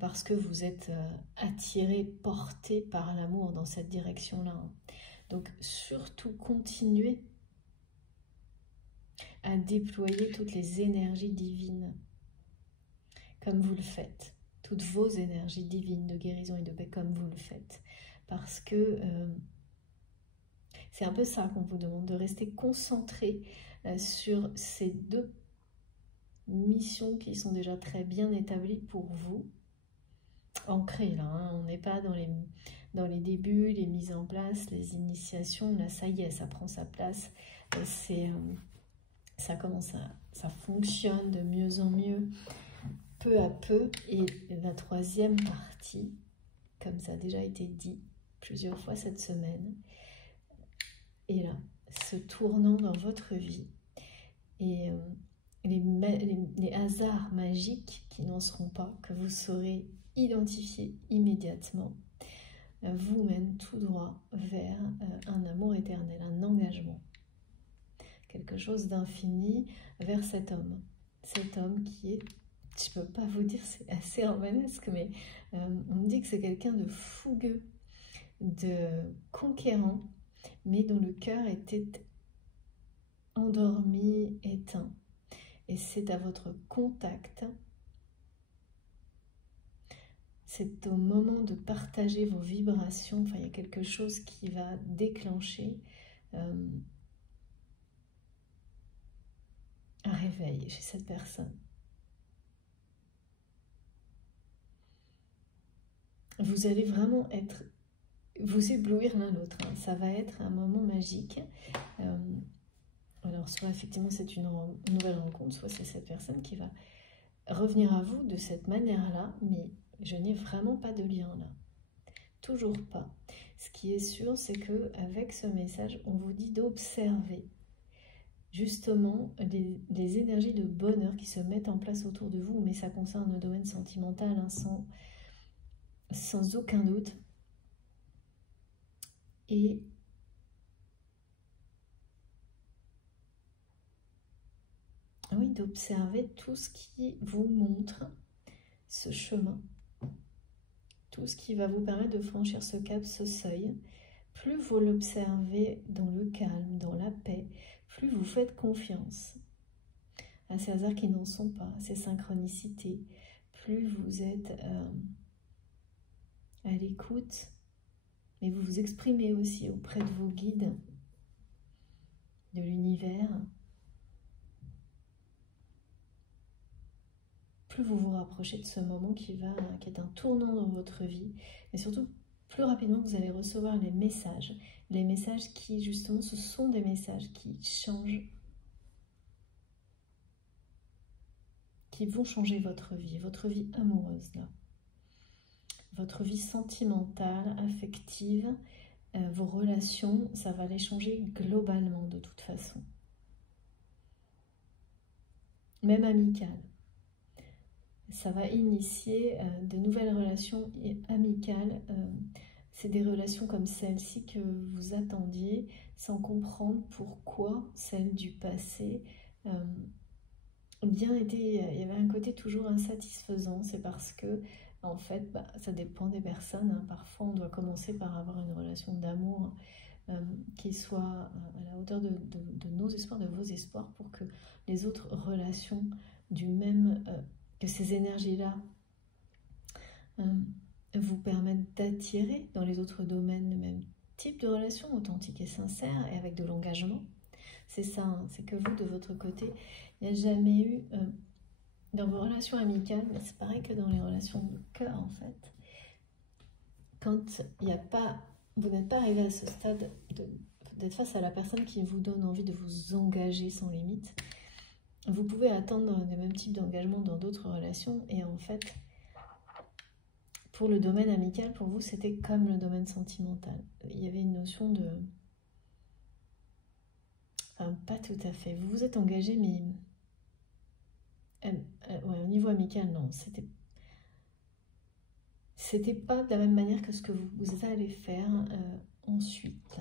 parce que vous êtes attiré, porté par l'amour dans cette direction-là. Donc surtout continuez à déployer toutes les énergies divines comme vous le faites, toutes vos énergies divines de guérison et de paix comme vous le faites, parce que c'est un peu ça qu'on vous demande, de rester concentré sur ces deux missions qui sont déjà très bien établies pour vous, ancrées là, hein. On n'est pas dans les débuts, les mises en place, les initiations, là ça y est, ça prend sa place, ça fonctionne de mieux en mieux, peu à peu, et la troisième partie, comme ça a déjà été dit plusieurs fois cette semaine, est là, se tournant dans votre vie, et les hasards magiques qui n'en seront pas, que vous saurez identifier immédiatement, vous mènent tout droit vers un amour éternel, un engagement, quelque chose d'infini vers cet homme qui est, je peux pas vous dire, c'est assez romanesque, mais on me dit que c'est quelqu'un de fougueux, de conquérant, mais dont le cœur était endormi, éteint. Et c'est à votre contact, c'est au moment de partager vos vibrations, enfin il y a quelque chose qui va déclencher un réveil chez cette personne. Vous allez vraiment vous éblouir l'un l'autre, hein. Ça va être un moment magique. Alors soit effectivement c'est une nouvelle rencontre, soit c'est cette personne qui va revenir à vous de cette manière-là, mais je n'ai vraiment pas de lien là. Toujours pas. Ce qui est sûr, c'est que avec ce message, on vous dit d'observer justement les énergies de bonheur qui se mettent en place autour de vous, mais ça concerne le domaine sentimental, hein, sans aucun doute. Et oui, d'observer tout ce qui vous montre ce chemin, tout ce qui va vous permettre de franchir ce cap, ce seuil. Plus vous l'observez dans le calme, dans la paix, plus vous faites confiance à ces hasards qui n'en sont pas, à ces synchronicités, plus vous êtes à l'écoute, mais vous vous exprimez aussi auprès de vos guides, de l'univers. Plus vous vous rapprochez de ce moment qui est un tournant dans votre vie, et surtout plus rapidement vous allez recevoir les messages qui justement ce sont des messages qui changent, qui vont changer votre vie amoureuse là, votre vie sentimentale, affective, vos relations, ça va les changer globalement de toute façon, même amicales. Ça va initier de nouvelles relations amicales. C'est des relations comme celle-ci que vous attendiez sans comprendre pourquoi celles du passé il y avait un côté toujours insatisfaisant. C'est parce que en fait ça dépend des personnes, hein. Parfois on doit commencer par avoir une relation d'amour qui soit à la hauteur de nos espoirs, de vos espoirs, pour que les autres relations du même que ces énergies-là vous permettent d'attirer dans les autres domaines le même type de relation authentique et sincère et avec de l'engagement. C'est ça, hein, c'est que vous, de votre côté, il n'y a jamais eu, dans vos relations amicales, mais c'est pareil que dans les relations de cœur en fait, quand il n'y a pas, vous n'êtes pas arrivé à ce stade d'être face à la personne qui vous donne envie de vous engager sans limite, vous pouvez attendre le même type d'engagement dans d'autres relations, et en fait, pour le domaine amical, pour vous, c'était comme le domaine sentimental. Il y avait une notion de... Enfin, pas tout à fait. Vous vous êtes engagé, mais... ouais, au niveau amical, non. C'était... c'était pas de la même manière que ce que vous allez faire ensuite.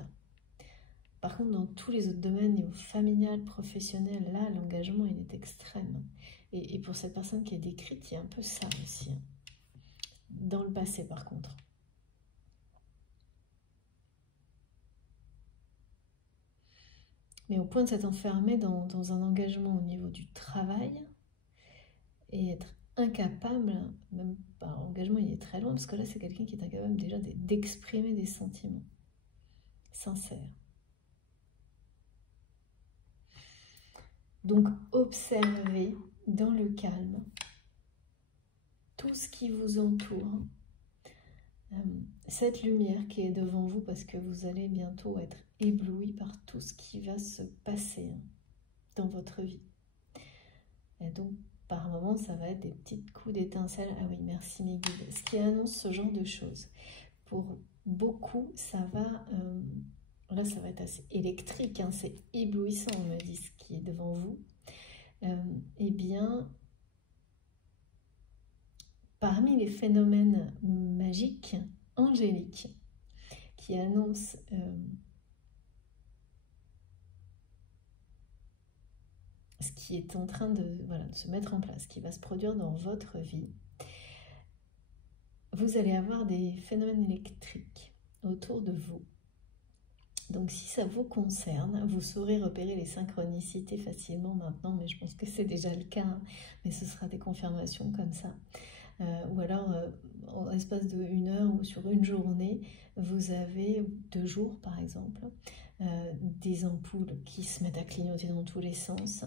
Par contre, dans tous les autres domaines, niveau familial, professionnel, là, l'engagement, il est extrême. Et pour cette personne qui est décrite, il y a un peu ça aussi. Hein. Dans le passé, par contre. Mais au point de s'être enfermé dans un engagement au niveau du travail et être incapable, même par engagement, il est très loin, parce que là, c'est quelqu'un qui est incapable déjà d'exprimer des sentiments sincères. Donc, observez dans le calme tout ce qui vous entoure, cette lumière qui est devant vous, parce que vous allez bientôt être ébloui par tout ce qui va se passer dans votre vie. Et donc, par moments, ça va être des petits coups d'étincelle. Ah oui, merci mes guides. Ce qui annonce ce genre de choses. Pour beaucoup, ça va... là, ça va être assez électrique. Hein, c'est éblouissant, on me dit, ce qui est devant vous. Eh bien... Parmi les phénomènes magiques, angéliques, qui annoncent ce qui est en train de se mettre en place, qui va se produire dans votre vie, vous allez avoir des phénomènes électriques autour de vous. Donc si ça vous concerne, vous saurez repérer les synchronicités facilement maintenant, mais je pense que c'est déjà le cas, hein, mais ce sera des confirmations comme ça. Ou alors, en l'espace de 1 heure ou sur une journée, vous avez 2 jours par exemple, des ampoules qui se mettent à clignoter dans tous les sens,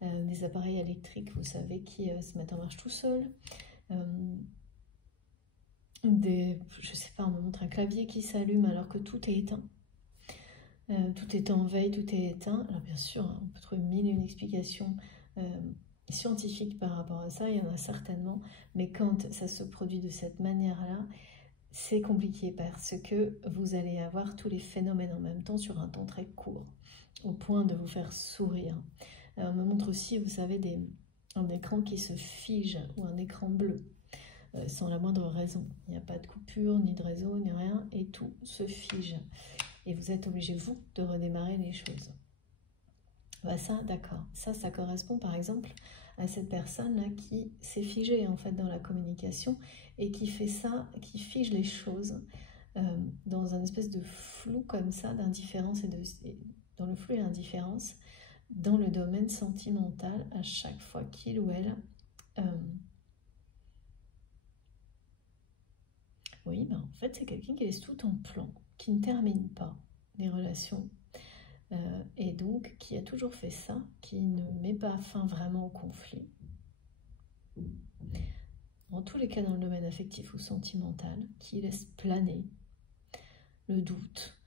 des appareils électriques, vous savez, qui se mettent en marche tout seuls, je sais pas, on me montre un clavier qui s'allume alors que tout est éteint. Tout est en veille, tout est éteint. Alors bien sûr, hein, on peut trouver 1000 et une explications scientifiques par rapport à ça, il y en a certainement, mais quand ça se produit de cette manière-là, c'est compliqué parce que vous allez avoir tous les phénomènes en même temps sur un temps très court, au point de vous faire sourire. On me montre aussi, vous savez, un écran qui se fige ou un écran bleu, sans la moindre raison. Il n'y a pas de coupure, ni de réseau, ni rien, et tout se fige. Et vous êtes obligé, vous, de redémarrer les choses. Bah ça, d'accord. Ça correspond par exemple à cette personne-là qui s'est figée en fait dans la communication et qui fait ça, qui fige les choses dans un espèce de flou comme ça, d'indifférence dans le flou et l'indifférence, dans le domaine sentimental à chaque fois qu'il ou elle... oui, ben en fait c'est quelqu'un qui laisse tout en plan, qui ne termine pas les relations. Et donc qui a toujours fait ça, qui ne met pas fin vraiment au conflit. En tous les cas dans le domaine affectif ou sentimental, qui laisse planer le doute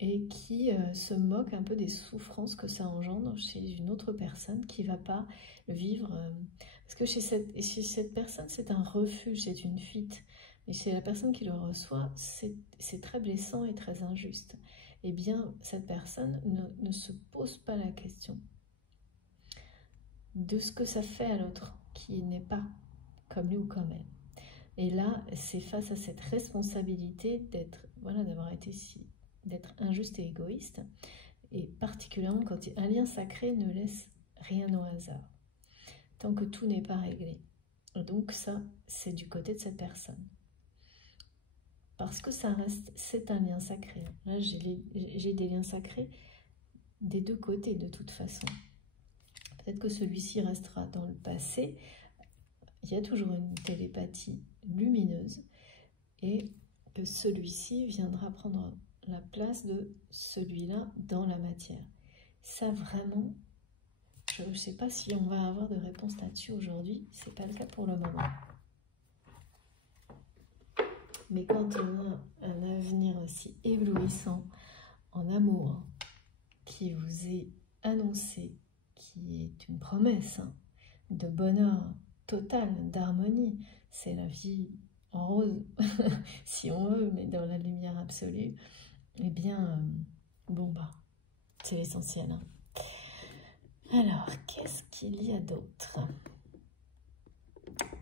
et qui se moque un peu des souffrances que ça engendre chez une autre personne qui ne va pas vivre. Parce que chez cette personne, c'est un refuge, c'est une fuite. Mais chez la personne qui le reçoit, c'est très blessant et très injuste. Eh bien, cette personne ne se pose pas la question de ce que ça fait à l'autre, qui n'est pas comme lui ou comme elle. Et là, c'est face à cette responsabilité d'être injuste et égoïste, et particulièrement quand un lien sacré ne laisse rien au hasard, tant que tout n'est pas réglé. Et donc ça, c'est du côté de cette personne. Parce que ça reste, c'est un lien sacré. Là, j'ai des liens sacrés des deux côtés de toute façon. Peut-être que celui-ci restera dans le passé. Il y a toujours une télépathie lumineuse et que celui-ci viendra prendre la place de celui-là dans la matière. Ça vraiment, je ne sais pas si on va avoir de réponse là-dessus aujourd'hui. Ce n'est pas le cas pour le moment. Mais quand on a un avenir aussi éblouissant en amour qui vous est annoncé, qui est une promesse de bonheur total, d'harmonie, c'est la vie en rose, si on veut, mais dans la lumière absolue, eh bien, bon bah, c'est l'essentiel. Hein. Alors, qu'est-ce qu'il y a d'autre?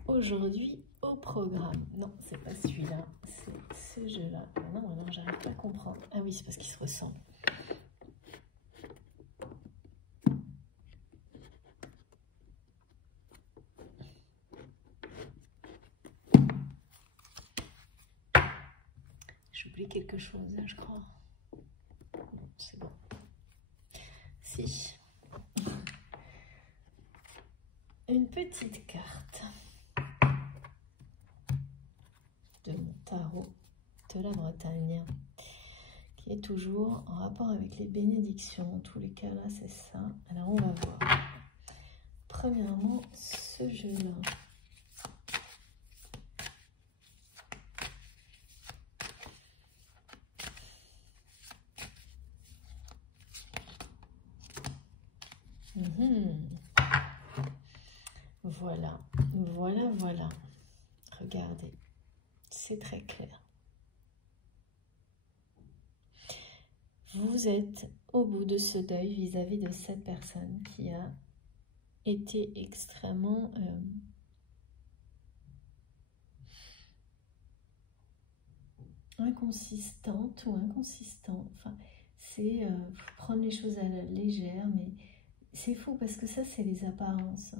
Aujourd'hui, au programme. Non, c'est pas celui-là, c'est ce jeu-là. Non, non, j'arrive pas à comprendre. Ah oui, c'est parce qu'ils se ressemblent. J'oublie quelque chose, hein, je crois. Non, c'est bon. Si. Une petite carte de mon tarot de la Bretagne, qui est toujours en rapport avec les bénédictions. En tous les cas, là, c'est ça. Alors, on va voir. Premièrement, ce jeu-là. Voilà, voilà, voilà. Regardez, c'est très clair. Vous êtes au bout de ce deuil vis-à-vis de cette personne qui a été extrêmement inconsistante ou inconsistant. Enfin, c'est prendre les choses à la légère, mais c'est fou parce que ça, c'est les apparences.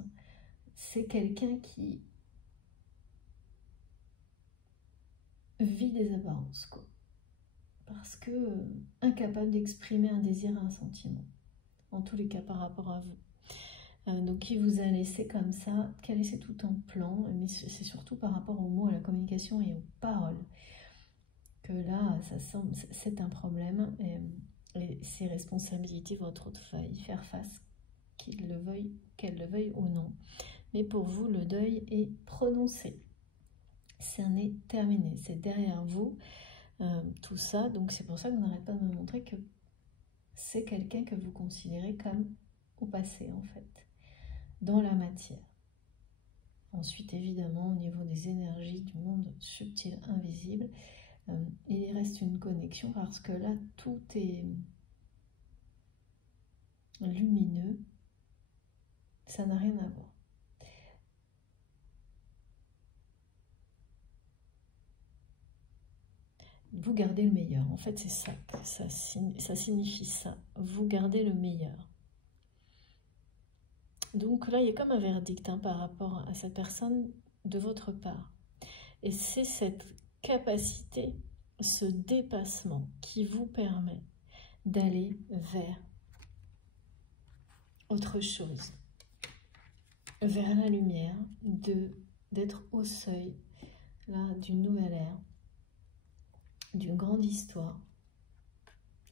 C'est quelqu'un qui vit des apparences, quoi. Parce que incapable d'exprimer un désir, un sentiment. En tous les cas, par rapport à vous. Donc, il vous a laissé comme ça, qui a laissé tout en plan, mais c'est surtout par rapport aux mots, à la communication et aux paroles. Que là, ça semble, c'est un problème. Et c'est responsabilité, votre autre faille, faire face, qu'elle le veuille ou non. Mais pour vous, le deuil est prononcé. c'en est terminé, c'est derrière vous, tout ça. Donc c'est pour ça que vous n'arrêtez pas de me montrer que c'est quelqu'un que vous considérez comme au passé, en fait, dans la matière. Ensuite, évidemment, au niveau des énergies du monde subtil, invisible, il reste une connexion parce que là, tout est lumineux, ça n'a rien à voir. Vous gardez le meilleur, en fait c'est ça, ça signifie ça, vous gardez le meilleur. Donc là il y a comme un verdict par rapport à cette personne de votre part. Et c'est cette capacité, ce dépassement qui vous permet d'aller vers autre chose, vers la lumière, d'être au seuil là d'une nouvelle ère, d'une grande histoire,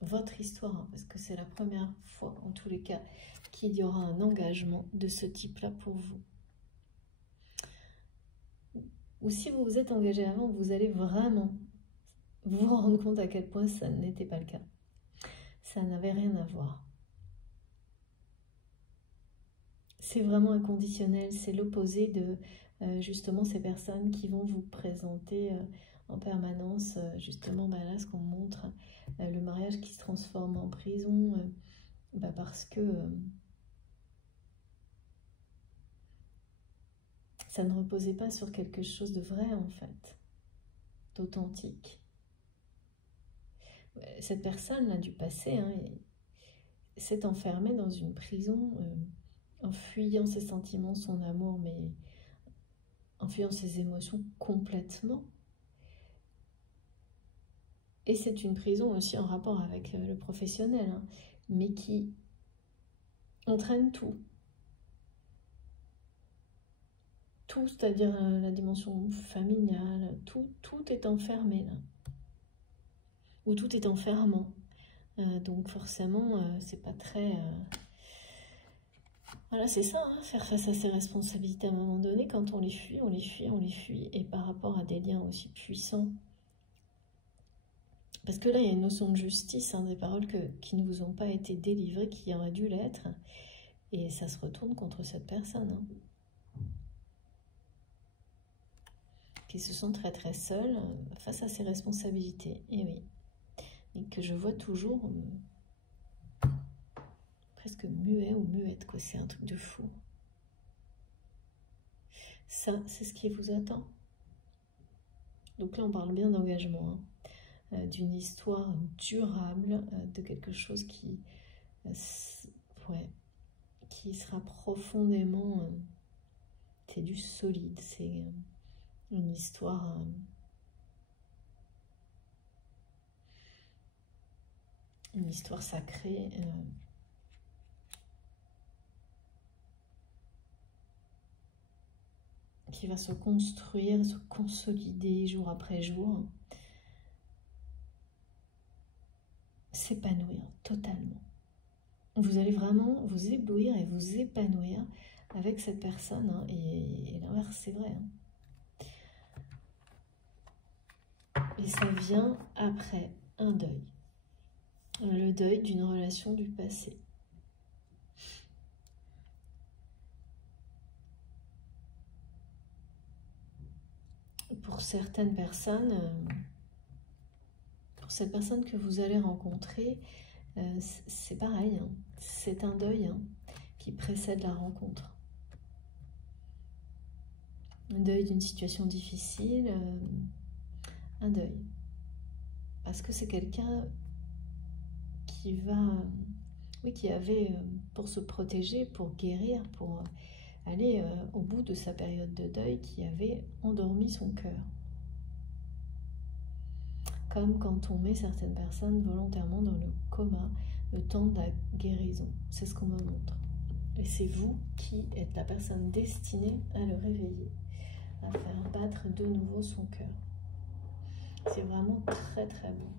votre histoire, parce que c'est la première fois en tous les cas qu'il y aura un engagement de ce type-là pour vous. Ou si vous vous êtes engagé avant, vous allez vraiment vous rendre compte à quel point ça n'était pas le cas. Ça n'avait rien à voir. C'est vraiment inconditionnel, c'est l'opposé de justement ces personnes qui vont vous présenter en permanence, justement là ce qu'on montre, le mariage qui se transforme en prison, parce que ça ne reposait pas sur quelque chose de vrai en fait, d'authentique. Cette personne-là du passé s'est enfermée dans une prison en fuyant ses sentiments, son amour, mais en fuyant ses émotions complètement. Et c'est une prison aussi en rapport avec le professionnel, mais qui entraîne tout. Tout, c'est-à-dire la dimension familiale, tout est enfermé là. Ou tout est enfermant. Donc forcément, c'est pas très... Voilà, c'est ça, faire face à ses responsabilités à un moment donné, quand on les fuit, on les fuit, on les fuit. Et par rapport à des liens aussi puissants. Parce que là, il y a une notion de justice, des paroles qui ne vous ont pas été délivrées, qui auraient dû l'être. Et ça se retourne contre cette personne. Qui se sent très très seule face à ses responsabilités. Et oui. Et que je vois toujours presque muet ou muette, quoi. C'est un truc de fou. Ça, c'est ce qui vous attend. Donc là, on parle bien d'engagement, hein, d'une histoire durable, de quelque chose ouais, qui sera profondément... c'est du solide, c'est une histoire... une histoire sacrée. Qui va se construire, se consolider jour après jour, s'épanouir totalement. Vous allez vraiment vous éblouir et vous épanouir avec cette personne, hein, et l'inverse c'est vrai. Hein. Et ça vient après un deuil. Le deuil d'une relation du passé. Pour certaines personnes, pour cette personne que vous allez rencontrer, c'est pareil, hein. C'est un deuil, hein, qui précède la rencontre. Un deuil d'une situation difficile, un deuil. Parce que c'est quelqu'un qui va, oui, qui avait, pour se protéger, pour guérir, pour aller au bout de sa période de deuil, qui avait endormi son cœur. Comme quand on met certaines personnes volontairement dans le coma, le temps de la guérison. C'est ce qu'on me montre. Et c'est vous qui êtes la personne destinée à le réveiller, à faire battre de nouveau son cœur. C'est vraiment très très beau.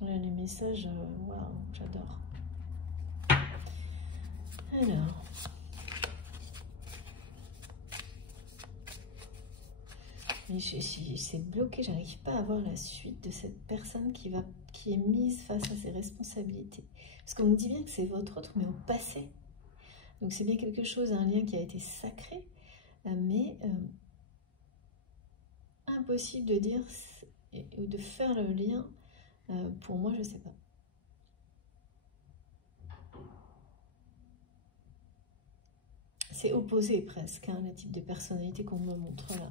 Les messages, waouh, j'adore. Alors... c'est bloqué, j'arrive pas à voir la suite de cette personne qui est mise face à ses responsabilités. Parce qu'on me dit bien que c'est votre autre, mais au passé. Donc c'est bien quelque chose, un lien qui a été sacré, mais impossible de dire ou de faire le lien. Pour moi, je sais pas. C'est opposé presque, hein, le type de personnalité qu'on me montre là.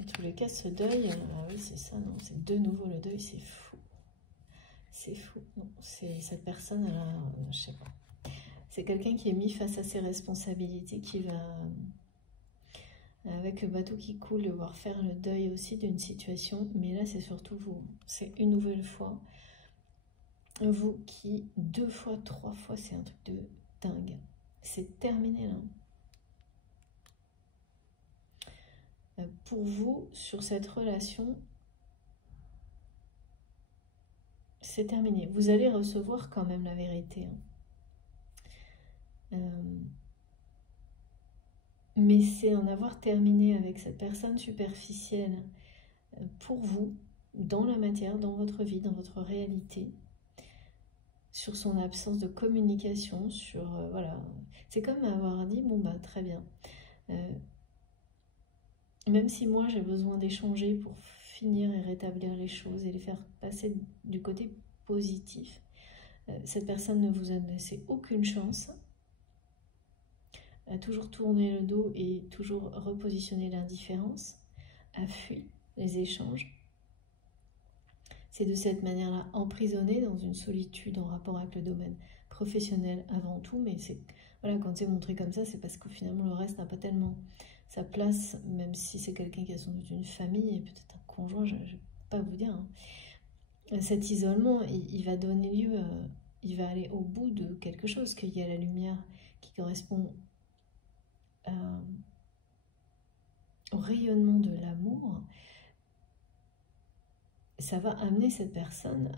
En tous les cas, ce deuil, ah oui, c'est ça, non, c'est de nouveau le deuil, c'est fou. C'est fou. Non, c'est cette personne, je sais pas. C'est quelqu'un qui est mis face à ses responsabilités, qui va, avec le bateau qui coule, devoir faire le deuil aussi d'une situation. Mais là, c'est surtout vous. C'est une nouvelle fois. Vous qui, 2 fois, 3 fois, c'est un truc de dingue. C'est terminé là. Pour vous, sur cette relation, c'est terminé. Vous allez recevoir quand même la vérité. Mais c'est en avoir terminé avec cette personne superficielle pour vous, dans la matière, dans votre vie, dans votre réalité, sur son absence de communication, sur... voilà. C'est comme avoir dit, bon bah très bien. Même si moi j'ai besoin d'échanger pour finir et rétablir les choses et les faire passer du côté positif, cette personne ne vous a laissé aucune chance, a toujours tourné le dos et toujours repositionné l'indifférence, a fui les échanges. C'est de cette manière-là emprisonné dans une solitude en rapport avec le domaine professionnel avant tout, mais c'est voilà, quand c'est montré comme ça, c'est parce que finalement le reste n'a pas tellement sa place, même si c'est quelqu'un qui a sans doute une famille et peut-être un conjoint, je ne vais pas vous dire. Hein. Cet isolement, il va donner lieu, il va aller au bout de quelque chose, qu'il y a la lumière qui correspond au rayonnement de l'amour. Ça va amener cette personne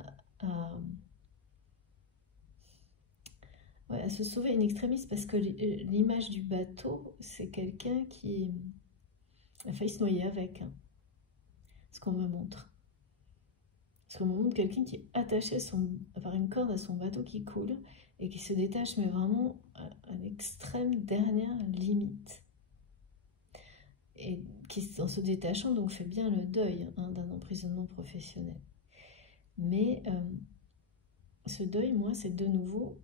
à se sauver in extremis, parce que l'image du bateau, c'est quelqu'un qui a failli se noyer avec, hein, ce qu'on me montre. Parce qu'on me montre quelqu'un qui est attaché par une corde à son bateau qui coule et qui se détache, mais vraiment à l'extrême dernière limite. Et qui, en se détachant, donc fait bien le deuil, hein, d'un emprisonnement professionnel. Mais ce deuil, moi, c'est de nouveau,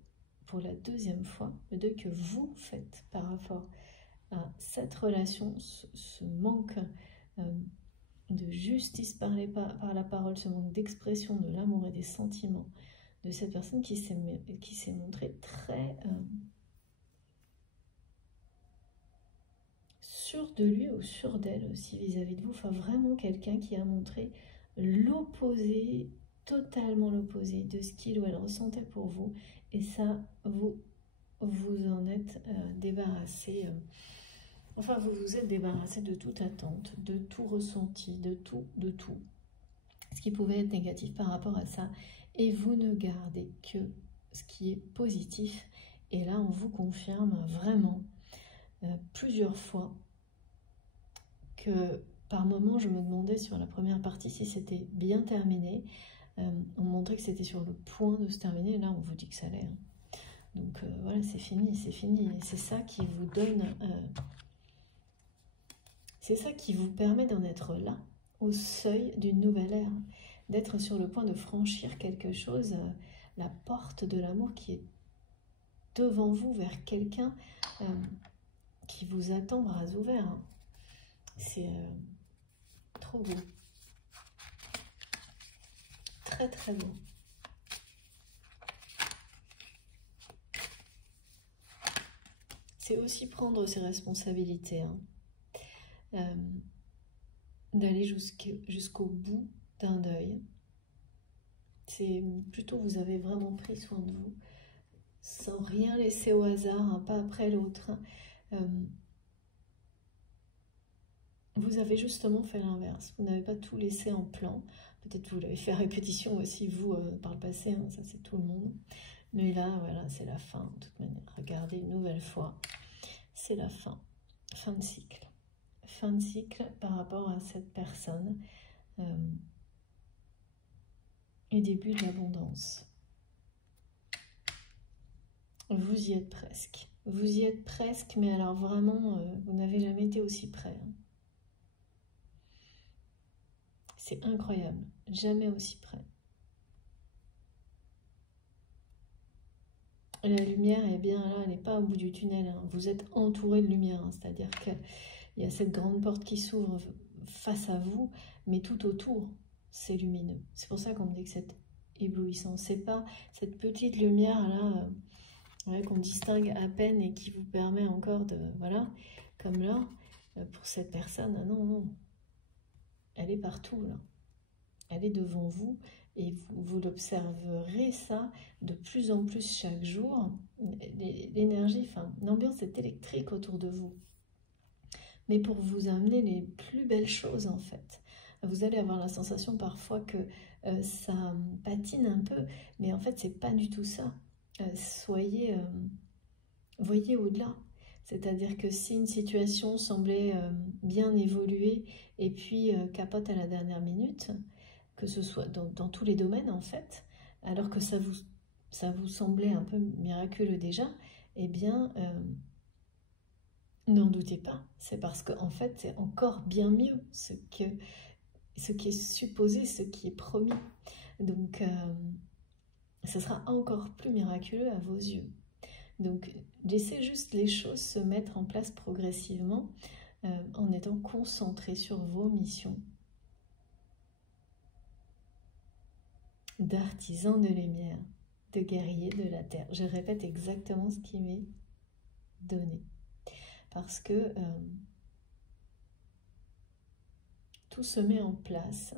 pour la deuxième fois, le deuil que vous faites par rapport à cette relation, ce manque de justice par la parole, ce manque d'expression de l'amour et des sentiments de cette personne qui s'est montrée très sûre de lui ou sûre d'elle aussi vis-à-vis de vous. Enfin, vraiment quelqu'un qui a montré l'opposé, totalement l'opposé de ce qu'il ou elle ressentait pour vous. Et ça, vous en êtes débarrassé. Enfin, vous vous êtes débarrassé de toute attente, de tout ressenti, de tout. Ce qui pouvait être négatif par rapport à ça. Et vous ne gardez que ce qui est positif. Et là, on vous confirme vraiment plusieurs fois que par moment, je me demandais sur la première partie si c'était bien terminé. On montrait que c'était sur le point de se terminer. Là, on vous dit que ça l'est. Donc voilà, c'est fini, c'est fini. Et c'est ça qui vous donne... c'est ça qui vous permet d'en être là, au seuil d'une nouvelle ère. D'être sur le point de franchir quelque chose, la porte de l'amour qui est devant vous, vers quelqu'un qui vous attend bras ouverts. Hein. C'est trop beau. Très très beau. C'est aussi prendre ses responsabilités. Hein. D'aller jusqu'au bout d'un deuil. C'est plutôt vous avez vraiment pris soin de vous, sans rien laisser au hasard, un pas après l'autre. Vous avez justement fait l'inverse. Vous n'avez pas tout laissé en plan. Peut-être vous l'avez fait à répétition aussi, vous, par le passé. Hein, ça, c'est tout le monde. Mais là, voilà, c'est la fin. De toute manière, regardez une nouvelle fois. C'est la fin. Fin de cycle. Fin de cycle par rapport à cette personne. Et début de l'abondance. Vous y êtes presque. Vous y êtes presque, mais alors vraiment, vous n'avez jamais été aussi près. Hein. C'est incroyable. Jamais aussi près. La lumière est bien là, elle n'est pas au bout du tunnel. Hein. Vous êtes entouré de lumière, hein. C'est-à-dire qu'il y a cette grande porte qui s'ouvre face à vous, mais tout autour, c'est lumineux. C'est pour ça qu'on me dit que c'est éblouissant. C'est pas cette petite lumière là qu'on distingue à peine et qui vous permet encore de... Voilà, comme là, pour cette personne, ah non, non. Elle est partout là. Elle est devant vous. Et vous l'observerez ça de plus en plus chaque jour. L'énergie, enfin, l'ambiance est électrique autour de vous. Mais pour vous amener les plus belles choses en fait. Vous allez avoir la sensation parfois que ça patine un peu, mais en fait c'est pas du tout ça. Voyez au-delà. C'est-à-dire que si une situation semblait bien évoluer et puis capote à la dernière minute, que ce soit dans tous les domaines en fait, alors que ça vous semblait un peu miraculeux déjà, eh bien, n'en doutez pas, c'est parce qu'en fait, c'est encore bien mieux ce qui est supposé, ce qui est promis. Donc, ce sera encore plus miraculeux à vos yeux. Donc, laissez juste les choses se mettre en place progressivement en étant concentré sur vos missions d'artisan de lumière, de guerrier de la terre. Je répète exactement ce qui m'est donné. Parce que tout se met en place,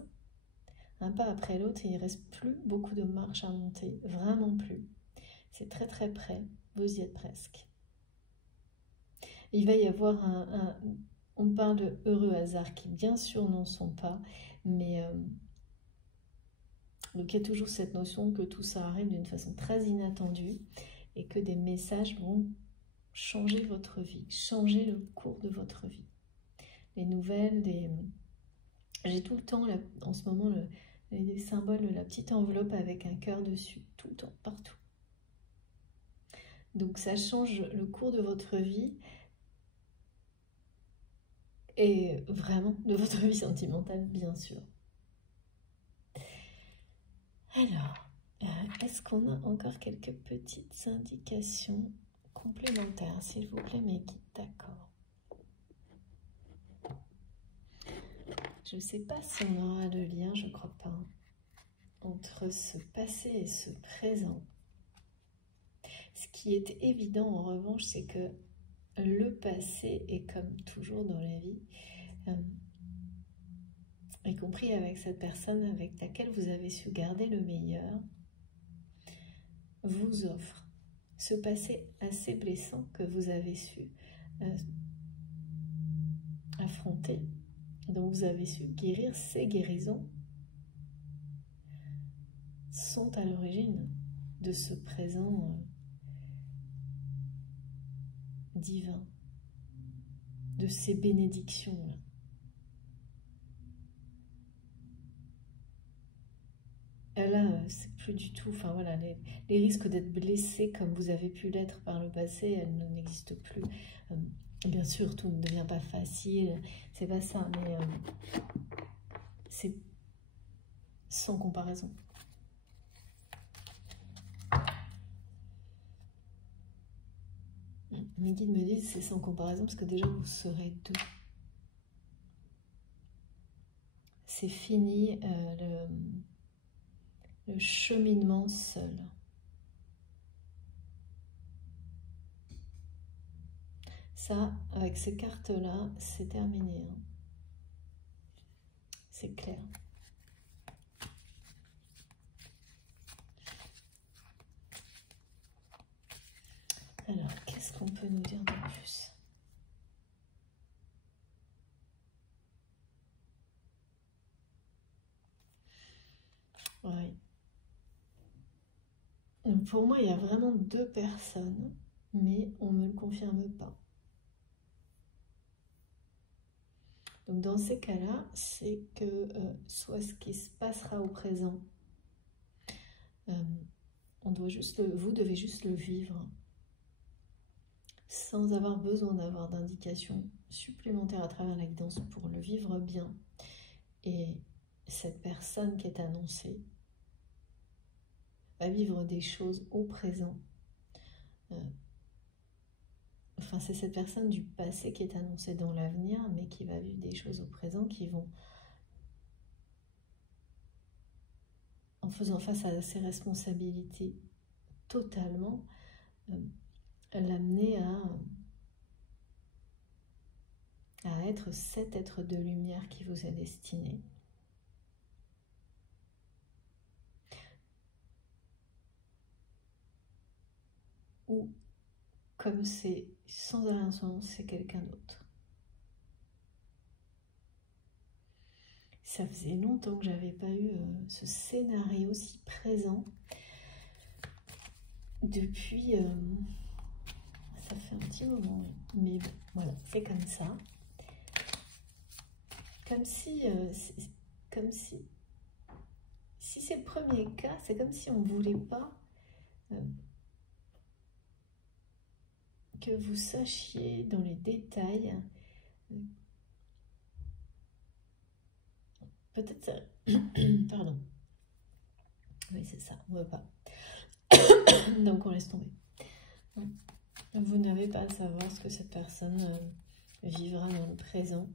un pas après l'autre, et il ne reste plus beaucoup de marches à monter, vraiment plus. C'est très très près, vous y êtes presque. Il va y avoir on parle de heureux hasards qui bien sûr n'en sont pas, mais donc il y a toujours cette notion que tout ça arrive d'une façon très inattendue et que des messages vont changer votre vie, changer le cours de votre vie. Les nouvelles, j'ai tout le temps, là, en ce moment, les symboles de la petite enveloppe avec un cœur dessus, tout le temps, partout. Donc ça change le cours de votre vie et vraiment de votre vie sentimentale, bien sûr. Alors, est-ce qu'on a encore quelques petites indications complémentaires, s'il vous plaît, mes guides? D'accord. Je ne sais pas si on aura le lien, je crois pas, entre ce passé et ce présent. Ce qui est évident, en revanche, c'est que le passé est comme toujours dans la vie, y compris avec cette personne avec laquelle vous avez su garder le meilleur, vous offre ce passé assez blessant que vous avez su affronter, dont vous avez su guérir. Ces guérisons sont à l'origine de ce présent divin, de ces bénédictions-là. Là, c'est plus du tout, enfin voilà, les risques d'être blessé comme vous avez pu l'être par le passé, elles n'existent plus. Bien sûr, tout ne devient pas facile, c'est pas ça, mais c'est sans comparaison. Mes guides me disent c'est sans comparaison parce que déjà vous serez deux. C'est fini le cheminement seul. Ça, avec ces cartes-là, c'est terminé. Hein. C'est clair. Alors, qu'est-ce qu'on peut nous dire de plus? Oui. Pour moi, il y a vraiment deux personnes, mais on ne me le confirme pas. Donc dans ces cas-là, c'est que soit ce qui se passera au présent, on doit juste vous devez juste le vivre, sans avoir besoin d'avoir d'indications supplémentaires à travers la guidance pour le vivre bien. Et cette personne qui est annoncée va vivre des choses au présent. Enfin, c'est cette personne du passé qui est annoncée dans l'avenir, mais qui va vivre des choses au présent qui vont, en faisant face à ses responsabilités totalement, l'amener à être cet être de lumière qui vous est destiné. Ou, comme c'est sans arrière-pensée, c'est quelqu'un d'autre. Ça faisait longtemps que j'avais pas eu ce scénario si présent. Depuis, ça fait un petit moment, mais bon, voilà, c'est comme ça. Comme si c'est le premier cas, c'est comme si on ne voulait pas que vous sachiez dans les détails. Peut-être, pardon. Oui, c'est ça, on ne veut pas. Donc on laisse tomber. Vous n'avez pas à savoir ce que cette personne vivra dans le présent.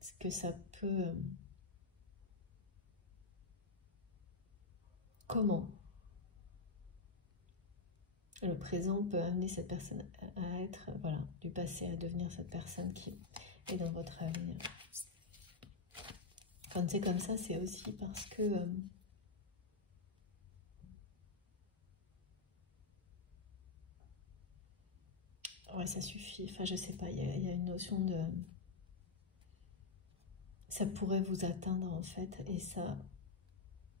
Ce que ça peut... comment le présent peut amener cette personne à être, voilà, du passé à devenir cette personne qui est dans votre avenir. Quand c'est comme ça, c'est aussi parce que ouais, ça suffit. Enfin, je sais pas, il y a une notion de... Ça pourrait vous atteindre, en fait, et ça...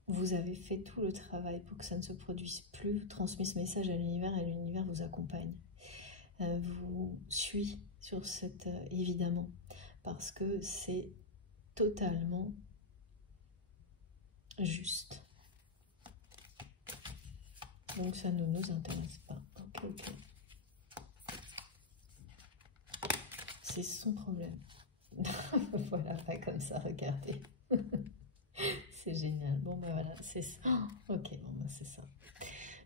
Vous avez fait tout le travail pour que ça ne se produise plus. Vous transmettez ce message à l'univers et l'univers vous accompagne. Vous suit sur cette... évidemment, parce que c'est totalement juste. Donc ça ne nous intéresse pas. Ok, ok. C'est son problème. Voilà, pas comme ça, regardez. C'est génial. Bon, ben voilà, c'est ça. Oh, ok, bon, ben c'est ça.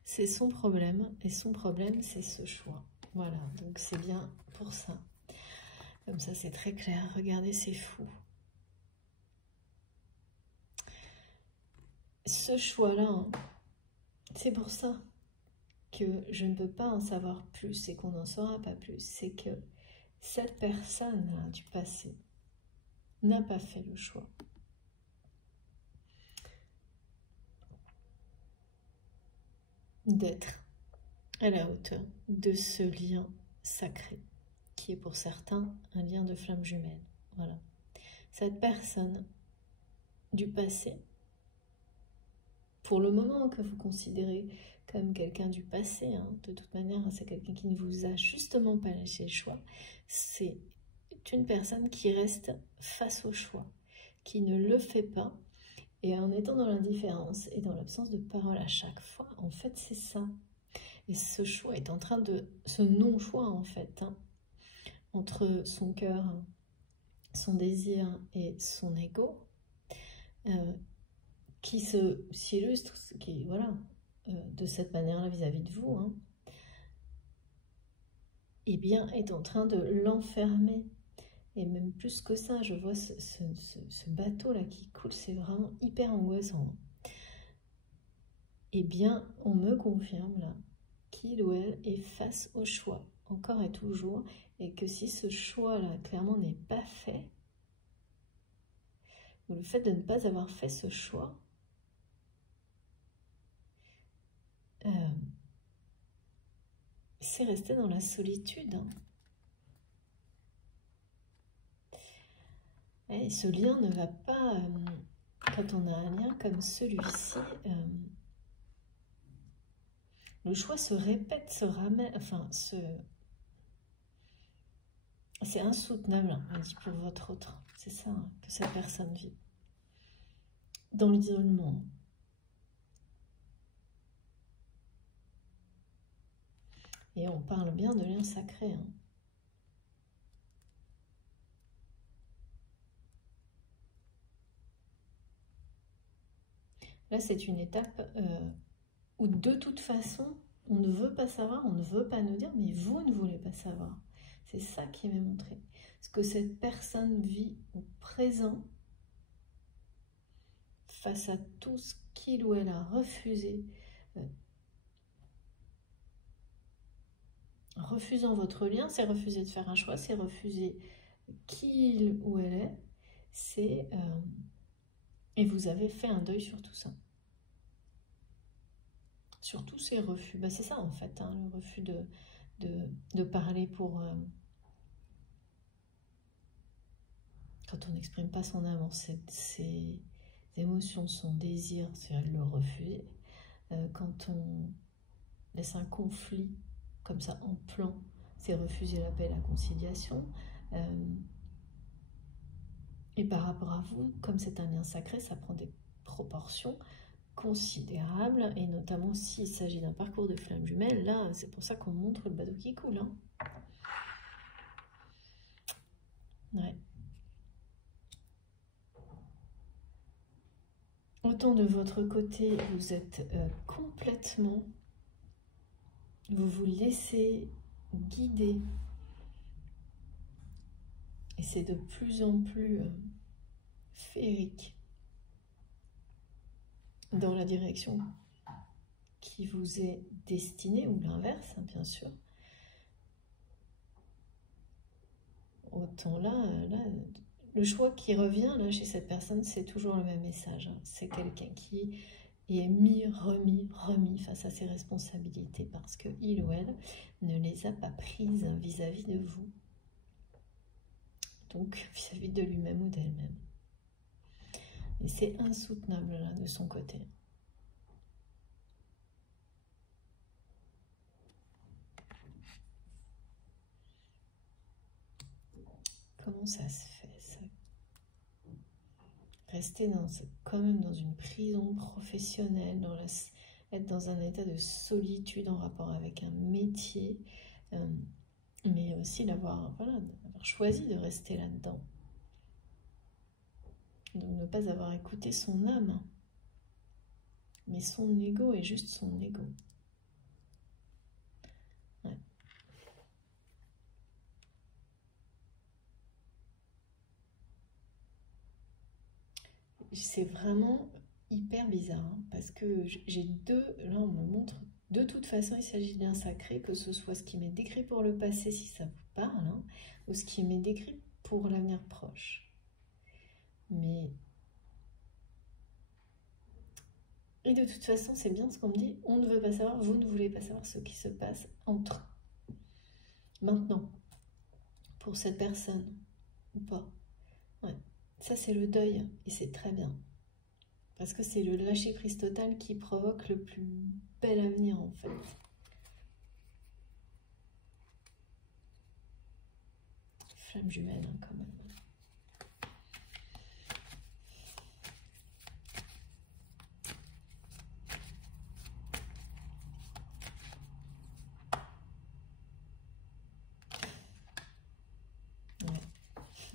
C'est son problème, et son problème, c'est ce choix. Voilà, donc c'est bien pour ça. Comme ça, c'est très clair. Regardez, c'est fou. Ce choix-là, hein, c'est pour ça que je ne peux pas en savoir plus et qu'on n'en saura pas plus. C'est que cette personne-là du passé n'a pas fait le choix d'être à la hauteur de ce lien sacré, qui est pour certains un lien de flamme jumelle. Voilà. Cette personne du passé, pour le moment que vous considérez comme quelqu'un du passé, hein, de toute manière, c'est quelqu'un qui ne vous a justement pas lâché le choix, c'est une personne qui reste face au choix, qui ne le fait pas, et en étant dans l'indifférence et dans l'absence de parole à chaque fois, en fait, c'est ça. Et ce choix est en train de... ce non-choix, en fait, hein, entre son cœur, son désir et son ego, qui s'illustre, qui, voilà, de cette manière-là vis-à-vis de vous, hein, eh bien, est en train de l'enfermer. Et même plus que ça, je vois ce bateau-là qui coule, c'est vraiment hyper angoissant. Eh bien, on me confirme là qu'il ou elle est face au choix, encore et toujours, et que si ce choix-là, clairement, n'est pas fait, ou le fait de ne pas avoir fait ce choix, c'est rester dans la solitude. Hein. Et ce lien ne va pas, quand on a un lien comme celui-ci, le choix se répète, se ramène, enfin, c'est insoutenable, hein, on dit pour votre autre. C'est ça hein, que cette personne vit. Dans l'isolement. Et on parle bien de lien sacré. Hein. Là, c'est une étape où de toute façon, on ne veut pas savoir, on ne veut pas nous dire, mais vous ne voulez pas savoir. C'est ça qui m'est montré. Ce que cette personne vit au présent, face à tout ce qu'il ou elle a refusé, refusant votre lien, c'est refuser de faire un choix, c'est refuser qui il ou elle est, c'est... et vous avez fait un deuil sur tout ça. Sur tous ces refus. Bah, c'est ça en fait, hein, le refus de parler pour... quand on n'exprime pas son amour, ses émotions, son désir, c'est le refuser. Quand on laisse un conflit comme ça en plan, c'est refuser la paix et la conciliation. Et par rapport à vous, comme c'est un lien sacré, ça prend des proportions considérables, et notamment s'il s'agit d'un parcours de flamme jumelle, là, c'est pour ça qu'on montre le bateau qui coule. Hein. Ouais. Autant de votre côté, vous êtes complètement... Vous vous laissez guider. Et c'est de plus en plus féerique dans la direction qui vous est destinée, ou l'inverse, hein, bien sûr. Autant là, le choix qui revient là chez cette personne, c'est toujours le même message. Hein. C'est quelqu'un qui est remis face à ses responsabilités parce que il ou elle ne les a pas prises vis-à-vis de vous. Donc vis-à-vis de lui-même ou d'elle-même. Et c'est insoutenable là de son côté. Comment ça se fait ça? Rester quand même dans une prison professionnelle, être dans un état de solitude en rapport avec un métier, mais aussi d'avoir choisi de rester là-dedans. Donc ne pas avoir écouté son âme. Mais son ego est juste son ego. Ouais. C'est vraiment hyper bizarre, hein, parce que j'ai deux, là on me montre, de toute façon il s'agit d'un sacré, que ce soit ce qui m'est décrit pour le passé si ça vous parle, hein, ou ce qui m'est décrit pour l'avenir proche. Mais... Et de toute façon c'est bien ce qu'on me dit, on ne veut pas savoir, vous ne voulez pas savoir ce qui se passe entre maintenant, pour cette personne, ou pas. Ouais. Ça c'est le deuil, et c'est très bien. Parce que c'est le lâcher-prise total qui provoque le plus bel avenir, en fait. Flamme jumelle, hein, quand même.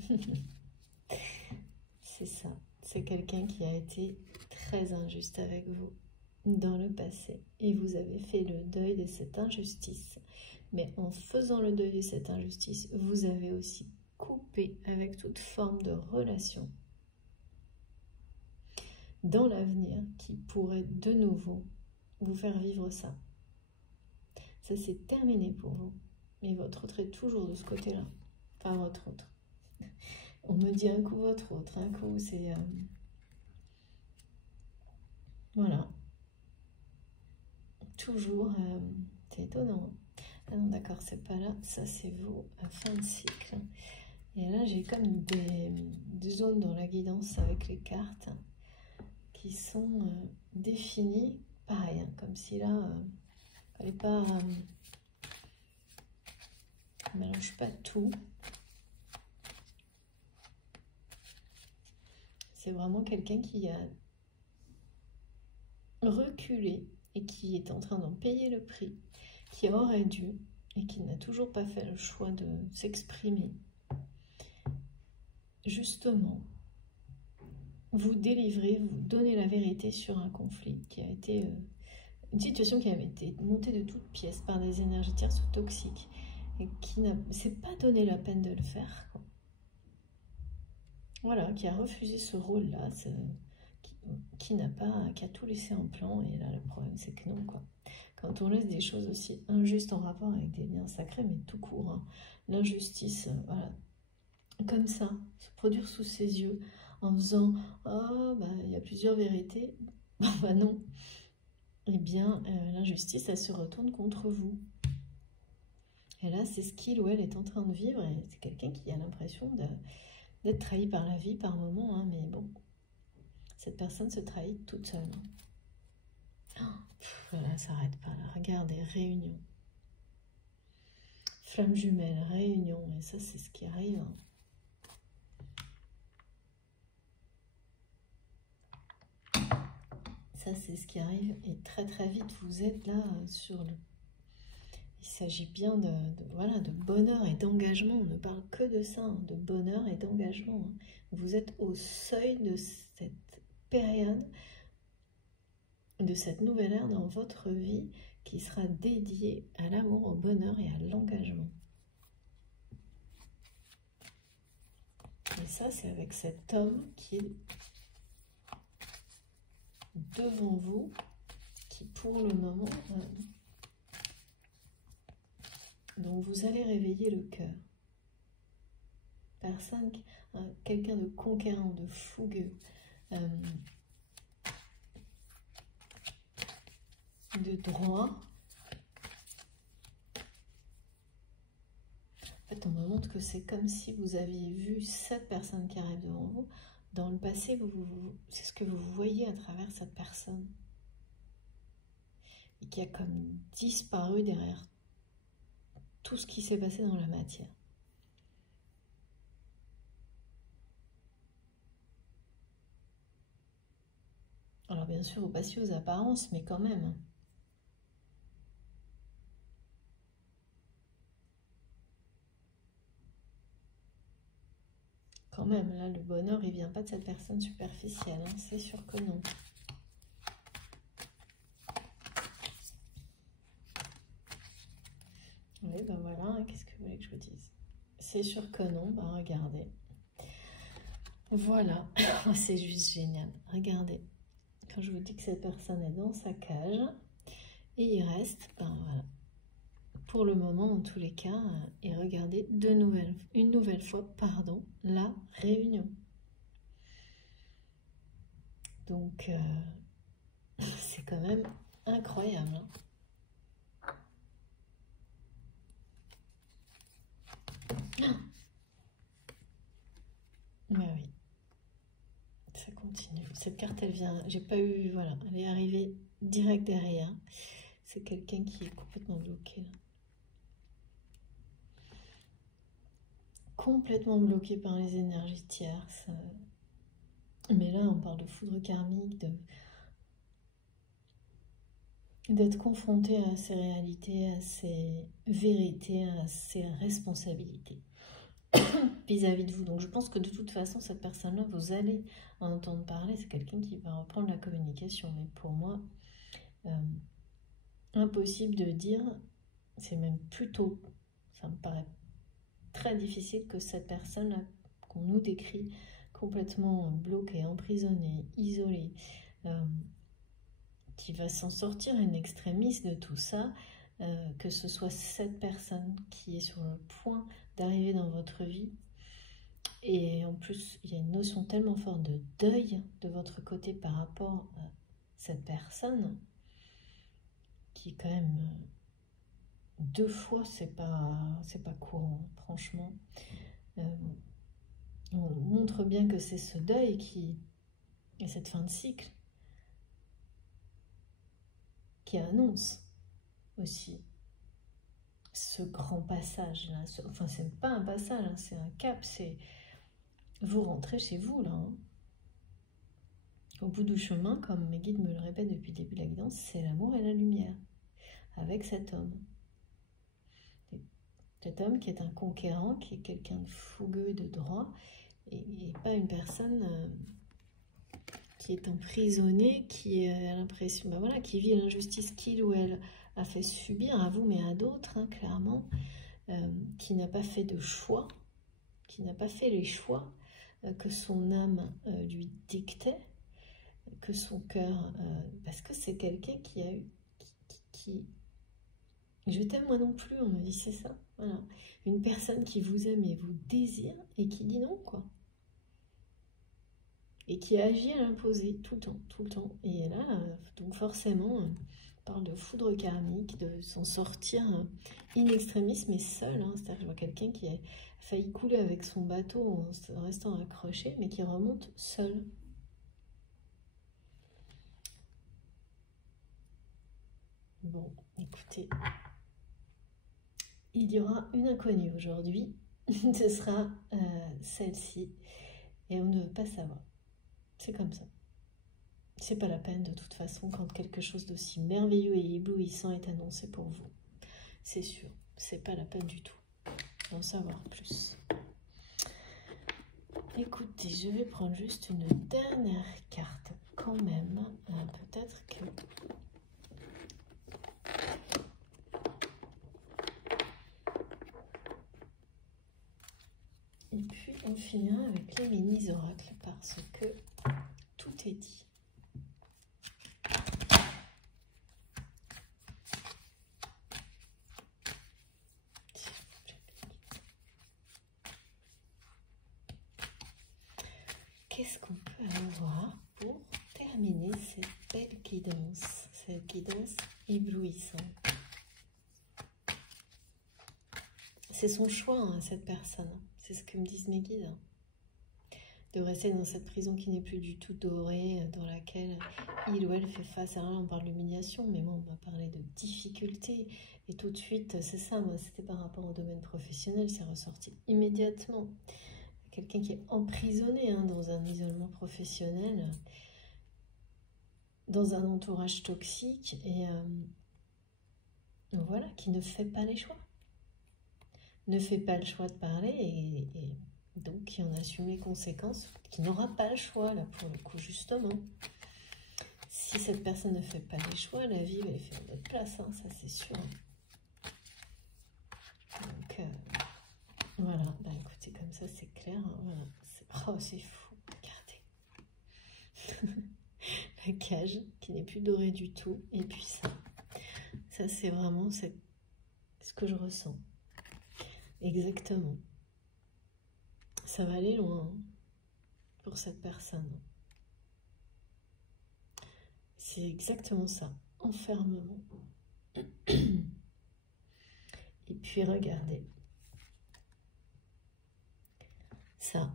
Ouais. C'est ça. C'est quelqu'un qui a été très injuste avec vous dans le passé. Et vous avez fait le deuil de cette injustice. Mais en faisant le deuil de cette injustice, vous avez aussi coupé avec toute forme de relation dans l'avenir qui pourrait de nouveau vous faire vivre ça. Ça c'est terminé pour vous. Mais votre autre est toujours de ce côté-là. Enfin, votre autre. On me dit un coup votre autre, un coup c'est... Voilà. Toujours... c'est étonnant. Ah non, d'accord, c'est pas là. Ça c'est vous, à fin de cycle. Et là, j'ai comme des zones dans la guidance avec les cartes qui sont définies. Pareil, hein, comme si là, fallait pas... mélange pas tout. C'est vraiment quelqu'un qui a reculé et qui est en train d'en payer le prix, qui aurait dû et qui n'a toujours pas fait le choix de s'exprimer. Justement, vous délivrer, vous donner la vérité sur un conflit qui a été... une situation qui avait été montée de toutes pièces par des énergies tierces ou toxiques et qui ne s'est pas donné la peine de le faire, quoi. Voilà, qui a refusé ce rôle-là, qui a tout laissé en plan. Et là, le problème, c'est que non, quoi. Quand on laisse des choses aussi injustes en rapport avec des liens sacrés, mais tout court, hein, l'injustice, voilà, comme ça, se produire sous ses yeux, en faisant « Oh, bah, il y a plusieurs vérités. » Bah non. Eh bien, l'injustice, elle se retourne contre vous. Et là, c'est ce qu'il ou elle est en train de vivre. Et c'est quelqu'un qui a l'impression d'être trahi par la vie par moment. Hein, mais bon, cette personne se trahit toute seule. Oh, voilà, ça n'arrête pas. Là. Regardez, réunion. Flamme jumelle, réunion. Et ça, c'est ce qui arrive. Hein. Ça, c'est ce qui arrive. Et très, très vite, vous êtes là sur le... Il s'agit bien voilà, de bonheur et d'engagement. On ne parle que de ça, hein, de bonheur et d'engagement. Hein. Vous êtes au seuil de cette période, de cette nouvelle ère dans votre vie qui sera dédiée à l'amour, au bonheur et à l'engagement. Et ça, c'est avec cet homme qui est devant vous, qui pour le moment... donc vous allez réveiller le cœur. Personne, quelqu'un de conquérant, de fougueux, de droit. En fait, on me montre que c'est comme si vous aviez vu cette personne qui arrive devant vous. Dans le passé, c'est ce que vous voyez à travers cette personne. Et qui a comme disparu derrière tout ce qui s'est passé dans la matière. Alors bien sûr, vous passiez aux apparences, mais quand même. Quand même, là, le bonheur, il vient pas de cette personne superficielle, hein, c'est sûr que non. Oui, ben voilà, hein, qu'est-ce que vous voulez que je vous dise? C'est sûr que non, ben regardez. Voilà, c'est juste génial. Regardez, quand je vous dis que cette personne est dans sa cage, et il reste, ben voilà, pour le moment en tous les cas, et regardez une nouvelle fois, pardon, la réunion. Donc, c'est quand même incroyable. Hein. Mais oui, ça continue. Cette carte, elle vient, j'ai pas eu, voilà, elle est arrivée direct derrière. C'est quelqu'un qui est complètement bloqué là. Complètement bloqué par les énergies tierces. Mais là, on parle de foudre karmique, d'être confronté à ses réalités, à ses vérités, à ses responsabilités vis-à-vis de vous. Donc je pense que de toute façon, cette personne-là, vous allez en entendre parler. C'est quelqu'un qui va reprendre la communication. Mais pour moi, impossible de dire, c'est même plutôt, ça me paraît très difficile que cette personne-là qu'on nous décrit complètement bloquée, emprisonnée, isolée, qui va s'en sortir une extrémiste de tout ça, que ce soit cette personne qui est sur le point d'arriver dans votre vie. Et en plus, il y a une notion tellement forte de deuil de votre côté par rapport à cette personne, qui est quand même 2 fois, c'est pas courant, franchement. On montre bien que c'est ce deuil et cette fin de cycle qui annonce aussi ce grand passage là. Enfin, c'est pas un passage, hein, c'est un cap, c'est vous rentrez chez vous là. Hein. Au bout du chemin, comme mes guides me le répètent depuis le début de la guidance, c'est l'amour et la lumière avec cet homme. Et cet homme qui est un conquérant, qui est quelqu'un de fougueux et de droit, et pas une personne qui est emprisonnée, qui a l'impression, ben voilà, qui vit l'injustice qu'il ou elle a fait subir à vous, mais à d'autres, hein, clairement, qui n'a pas fait de choix, qui n'a pas fait les choix que son âme lui dictait, que son cœur, parce que c'est quelqu'un qui a eu, qui je t'aime moi non plus, on me dit c'est ça, voilà, une personne qui vous aime et vous désire et qui dit non quoi, et qui agit à l'imposer tout le temps, et là, donc forcément, on parle de foudre karmique, de s'en sortir in extremis, mais seul, hein, c'est-à-dire que je vois quelqu'un qui a failli couler avec son bateau en restant accroché, mais qui remonte seul. Bon, écoutez, il y aura une inconnue aujourd'hui, ce sera celle-ci, et on ne veut pas savoir. C'est comme ça. C'est pas la peine de toute façon quand quelque chose d'aussi merveilleux et éblouissant est annoncé pour vous. C'est sûr, c'est pas la peine du tout d'en savoir plus. Écoutez, je vais prendre juste une dernière carte quand même. Peut-être que... Et puis on finira avec les mini-oracles parce que tout est dit. Qu'est-ce qu'on peut avoir pour terminer cette belle guidance, cette guidance éblouissante? C'est son choix, hein, cette personne. C'est ce que me disent mes guides. De rester dans cette prison qui n'est plus du tout dorée, dans laquelle il ou elle fait face à rien. On parle d'humiliation, mais moi, on m'a parlé de difficultés. Et tout de suite, c'est ça, moi, c'était par rapport au domaine professionnel, c'est ressorti immédiatement. Quelqu'un qui est emprisonné hein, dans un isolement professionnel, dans un entourage toxique, et voilà, qui ne fait pas les choix. Ne fait pas le choix de parler, et Donc, qui en assume les conséquences, qui n'aura pas le choix, là, pour le coup, justement. Si cette personne ne fait pas les choix, la vie va les faire à votre place, hein, ça c'est sûr. Donc, voilà, bah écoutez, comme ça c'est clair, hein, voilà. Oh, c'est fou, regardez. La cage qui n'est plus dorée du tout, et puis ça c'est vraiment ce que je ressens. Exactement. Ça va aller loin hein, pour cette personne. C'est exactement ça, enfermement. Et puis regardez, ça.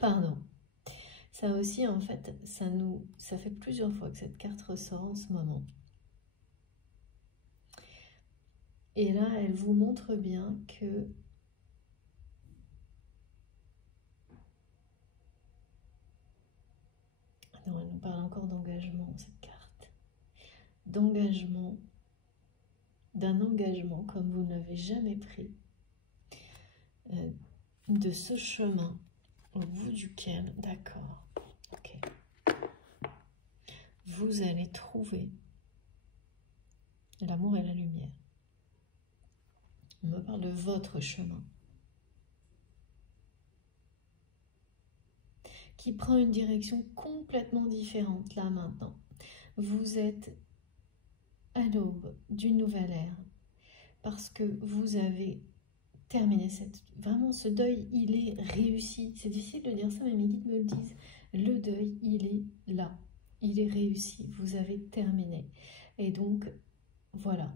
Pardon. Ça aussi, en fait, ça fait plusieurs fois que cette carte ressort en ce moment. Et là, elle vous montre bien que non, elle nous parle encore d'engagement, cette carte. D'engagement, d'un engagement comme vous ne l'avez jamais pris, de ce chemin au bout duquel, d'accord, ok, vous allez trouver l'amour et la lumière. On me parle de votre chemin, qui prend une direction complètement différente là maintenant. Vous êtes à l'aube d'une nouvelle ère parce que vous avez terminé vraiment ce deuil, il est réussi. C'est difficile de dire ça, mais mes guides me le disent. Le deuil, il est là, il est réussi, vous avez terminé. Et donc, voilà,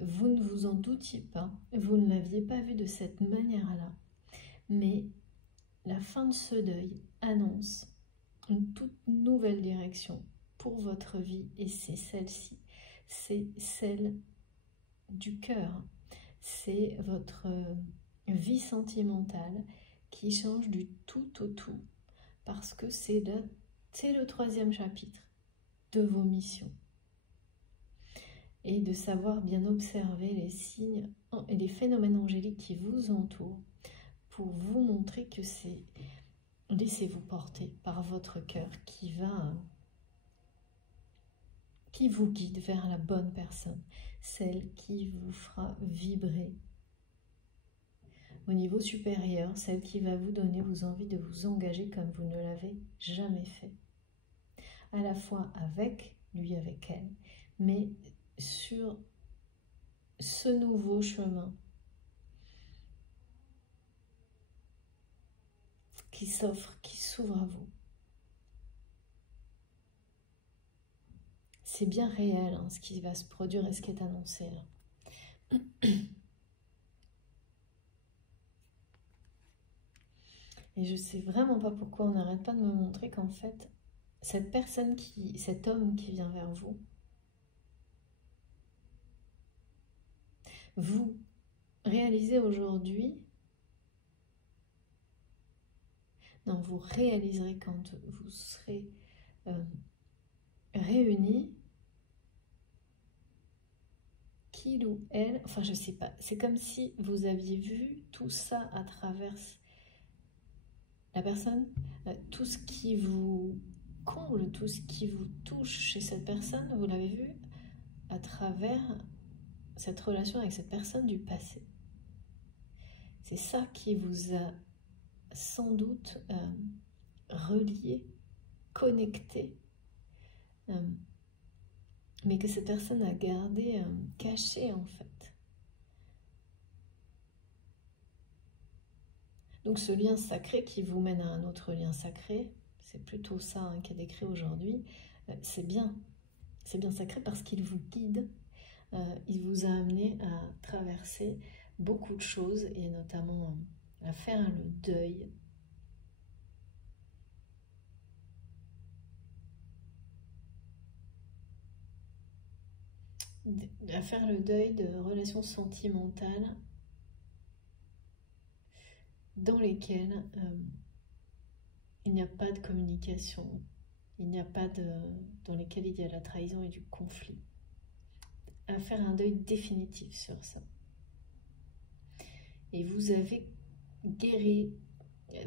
vous ne vous en doutiez pas, vous ne l'aviez pas vu de cette manière-là, mais la fin de ce deuil annonce une toute nouvelle direction pour votre vie, et c'est celle-ci, c'est celle du cœur, c'est votre vie sentimentale qui change du tout au tout, parce que c'est le 3e chapitre de vos missions. Et de savoir bien observer les signes et les phénomènes angéliques qui vous entourent pour vous montrer que c'est... Laissez-vous porter par votre cœur qui vous guide vers la bonne personne, celle qui vous fera vibrer au niveau supérieur, celle qui va vous donner vos envies de vous engager comme vous ne l'avez jamais fait. À la fois avec lui, avec elle, mais sur ce nouveau chemin qui s'offre, qui s'ouvre à vous. C'est bien réel hein, ce qui va se produire et ce qui est annoncé là. Et je sais vraiment pas pourquoi on n'arrête pas de me montrer qu'en fait, cet homme qui vient vers vous, vous réalisez aujourd'hui, non, vous réaliserez quand vous serez réunis, qu'il ou elle, enfin je sais pas, c'est comme si vous aviez vu tout ça à travers la personne, tout ce qui vous comble, tout ce qui vous touche chez cette personne, vous l'avez vu à travers cette relation avec cette personne du passé. C'est ça qui vous a sans doute relié, connecté, mais que cette personne a gardé caché en fait. Donc ce lien sacré qui vous mène à un autre lien sacré, c'est plutôt ça hein, qui est décrit aujourd'hui, c'est bien sacré parce qu'il vous guide, il vous a amené à traverser beaucoup de choses et notamment à faire le deuil de relations sentimentales dans lesquelles il n'y a pas de communication, dans lesquelles il y a la trahison et du conflit. À faire un deuil définitif sur ça. et vous avez guéri.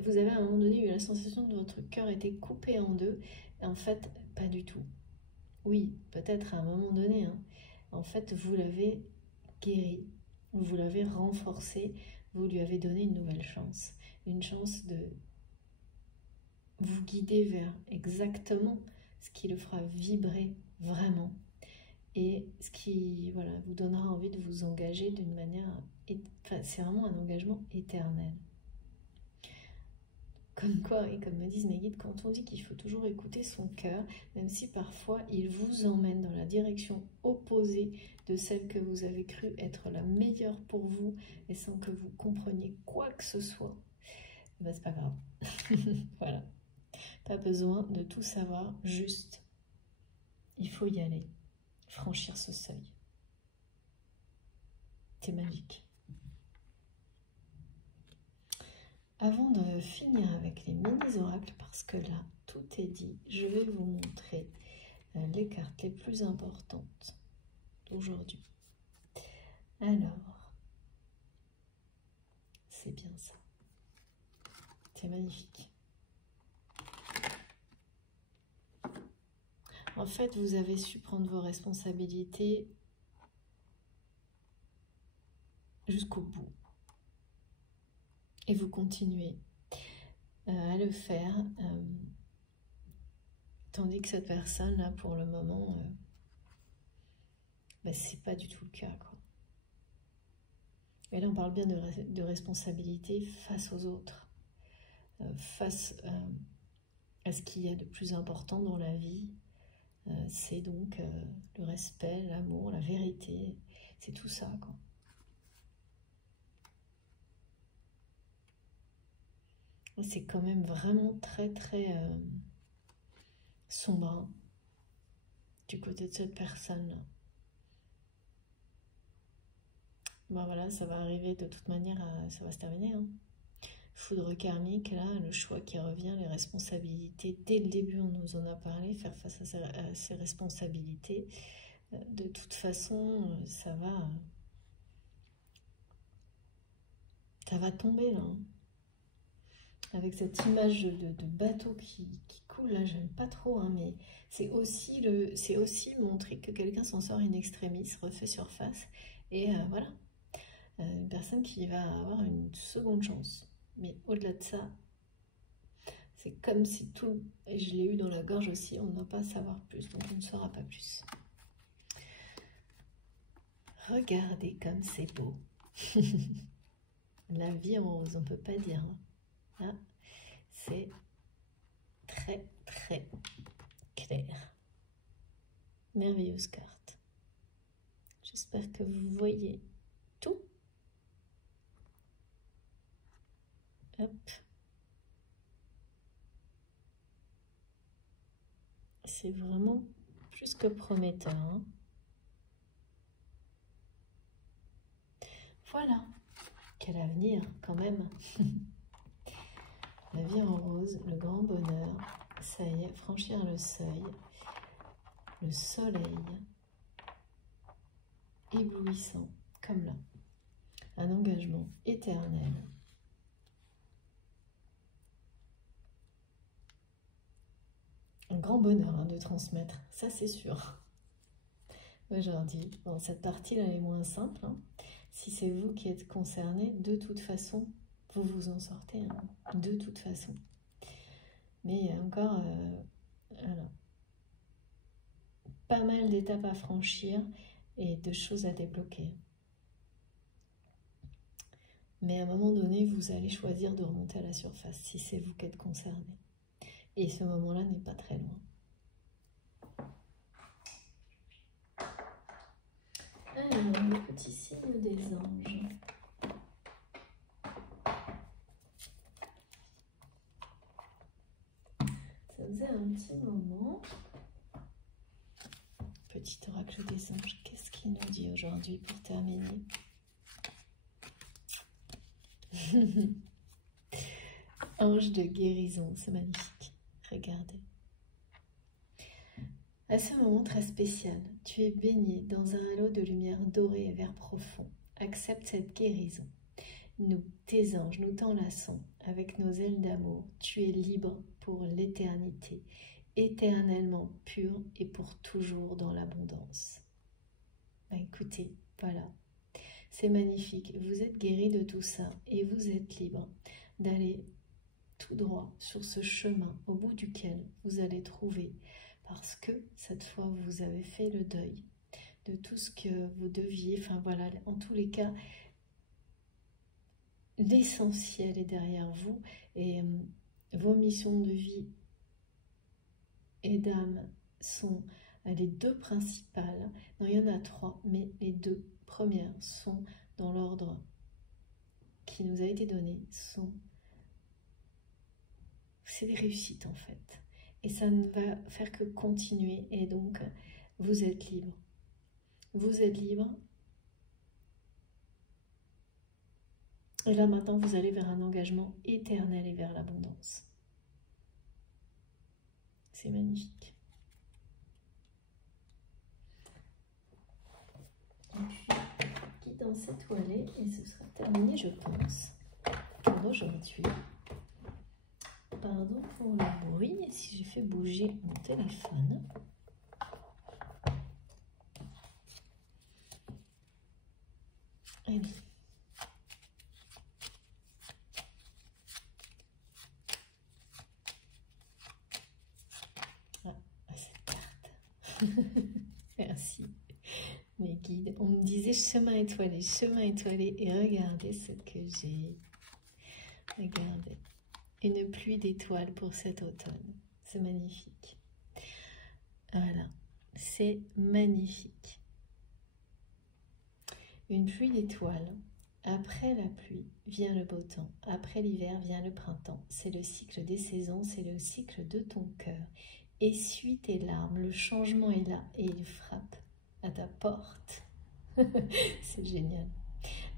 Vous avez à un moment donné eu la sensation que votre cœur était coupé en deux. En fait, pas du tout. Oui, peut-être à un moment donné. Hein. En fait, vous l'avez guéri, vous l'avez renforcé, vous lui avez donné une nouvelle chance. Une chance de vous guider vers exactement ce qui le fera vibrer vraiment. Et ce qui vous donnera envie de vous engager d'une manière... Enfin, c'est vraiment un engagement éternel. Comme quoi, et comme me disent mes guides, quand on dit qu'il faut toujours écouter son cœur, même si parfois il vous emmène dans la direction opposée de celle que vous avez cru être la meilleure pour vous, et sans que vous compreniez quoi que ce soit, ben c'est pas grave. Voilà. Pas besoin de tout savoir, juste, il faut y aller, franchir ce seuil. C'est magique. Avant de finir avec les mini-oracles, parce que là, tout est dit, je vais vous montrer les cartes les plus importantes d'aujourd'hui. Alors, c'est bien ça. C'est magnifique. En fait, vous avez su prendre vos responsabilités jusqu'au bout. Et vous continuez à le faire, tandis que cette personne-là, pour le moment, c'est pas du tout le cas, quoi. Et là, on parle bien de responsabilité face aux autres, face à ce qu'il y a de plus important dans la vie. C'est donc le respect, l'amour, la vérité, c'est tout ça, quoi. C'est quand même vraiment très sombre du côté de cette personne-là. Ben voilà, ça va arriver de toute manière, ça va se terminer. Hein. Foudre karmique, là, le choix qui revient, les responsabilités. Dès le début, on nous en a parlé, faire face à ces responsabilités. De toute façon, ça va tomber là. Hein. Avec cette image de bateau qui coule, là, j'aime pas trop, hein, mais c'est aussi montrer que quelqu'un s'en sort in extremis, refait surface, et voilà, une personne qui va avoir une seconde chance. Mais au-delà de ça, c'est comme si tout, et je l'ai eu dans la gorge aussi, on ne doit pas savoir plus, donc on ne saura pas plus. Regardez comme c'est beau. La vie en rose, on ne peut pas dire, hein. Là, c'est très clair. Merveilleuse carte. J'espère que vous voyez tout. Hop. C'est vraiment plus que prometteur. Hein. Voilà. Quel avenir quand même. La vie en rose, le grand bonheur, ça y est, franchir le seuil, le soleil, éblouissant, comme là, un engagement éternel. Un grand bonheur hein, de transmettre, ça c'est sûr. Aujourd'hui, bon, cette partie-là est moins simple. Hein. Si c'est vous qui êtes concerné, de toute façon, vous vous en sortez, hein, de toute façon. Mais il y a encore voilà, pas mal d'étapes à franchir et de choses à débloquer. Mais à un moment donné, vous allez choisir de remonter à la surface si c'est vous qui êtes concerné. Et ce moment-là n'est pas très loin. Alors, le petit signe des anges. Ça faisait un petit moment. Petit oracle des anges, qu'est-ce qu'il nous dit aujourd'hui pour terminer? Ange de guérison, c'est magnifique. Regardez. À ce moment très spécial, tu es baigné dans un halo de lumière dorée et vert profond. Accepte cette guérison nous, tes anges, nous t'enlaçons avec nos ailes d'amour. Tu es libre pour l'éternité, éternellement pur et pour toujours dans l'abondance. Écoutez, voilà, c'est magnifique. Vous êtes guéri de tout ça et vous êtes libre d'aller tout droit sur ce chemin au bout duquel vous allez trouver, parce que cette fois vous avez fait le deuil de tout ce que vous deviez, enfin voilà, en tous les cas, l'essentiel est derrière vous et vos missions de vie et d'âme sont les deux principales. Non, il y en a trois, mais les deux premières sont dans l'ordre qui nous a été donné, c'est des réussites en fait. Et ça ne va faire que continuer et donc vous êtes libre. Vous êtes libre. Et là maintenant vous allez vers un engagement éternel et vers l'abondance. C'est magnifique. Et puis, quittons cette toilette et ce sera terminé, je pense, pour aujourd'hui. Pardon pour le bruit, si j'ai fait bouger mon téléphone. Allez. Ah, cette carte. Merci. Mes guides, on me disait chemin étoilé, et regardez ce que j'ai. Regardez. Une pluie d'étoiles pour cet automne. C'est magnifique. Voilà, c'est magnifique. Une pluie d'étoiles. Après la pluie vient le beau temps. Après l'hiver vient le printemps. C'est le cycle des saisons, c'est le cycle de ton cœur. Essuie tes larmes, le changement est là et il frappe à ta porte. C'est génial.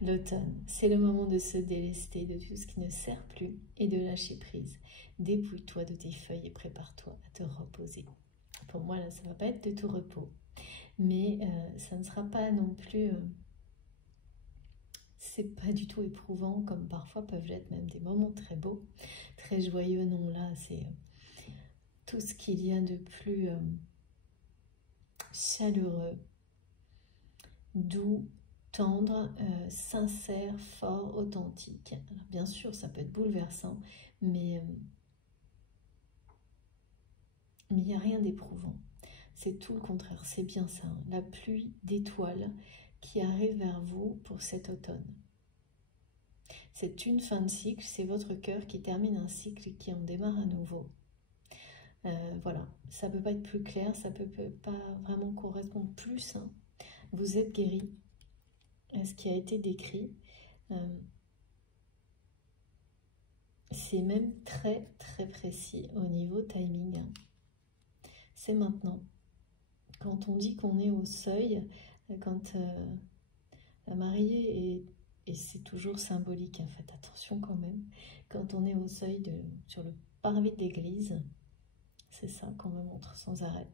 L'automne, c'est le moment de se délester de tout ce qui ne sert plus et de lâcher prise. Dépouille-toi de tes feuilles et prépare-toi à te reposer. Pour moi, là, ça ne va pas être de tout repos. Mais ça ne sera pas non plus... c'est pas du tout éprouvant, comme parfois peuvent l'être même des moments très beaux, très joyeux. Non, là, c'est tout ce qu'il y a de plus chaleureux, doux, tendre, sincère, fort, authentique. Alors, bien sûr, ça peut être bouleversant, mais il n'y a rien d'éprouvant. C'est tout le contraire, c'est bien ça. Hein. La pluie d'étoiles qui arrive vers vous pour cet automne. C'est une fin de cycle, c'est votre cœur qui termine un cycle et qui en démarre à nouveau. Voilà, ça ne peut pas être plus clair, ça ne peut pas vraiment correspondre plus. Hein. Vous êtes guéri. Ce qui a été décrit, c'est même très très précis au niveau timing. Hein. C'est maintenant. Quand on dit qu'on est au seuil, quand la mariée est, et c'est toujours symbolique, hein, faites attention quand même, quand on est au seuil sur le parvis de l'église, c'est ça qu'on me montre sans arrêt,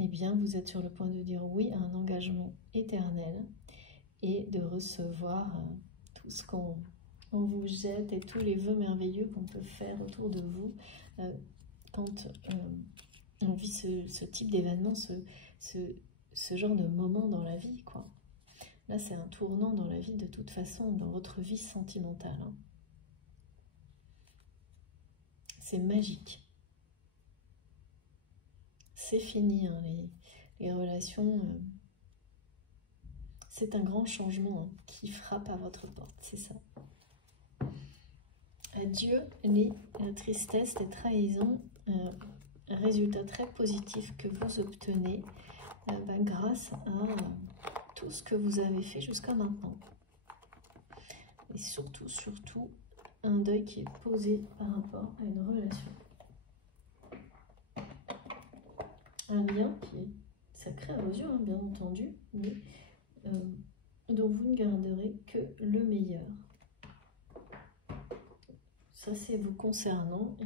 eh bien vous êtes sur le point de dire oui à un engagement éternel et de recevoir tout ce qu'on vous jette et tous les vœux merveilleux qu'on peut faire autour de vous quand on vit ce type d'événement, ce genre de moment dans la vie, quoi. Là, c'est un tournant dans la vie de toute façon, dans votre vie sentimentale. Hein. C'est magique. C'est fini, hein, les relations. C'est un grand changement hein, qui frappe à votre porte, c'est ça. Adieu les tristesses, les trahisons. Un résultat très positif que vous obtenez grâce à tout ce que vous avez fait jusqu'à maintenant. Et surtout, surtout, un deuil qui est posé par rapport à une relation. Un lien qui est sacré à vos yeux, hein, bien entendu, mais dont vous ne garderez que le meilleur. Ça, c'est vous concernant.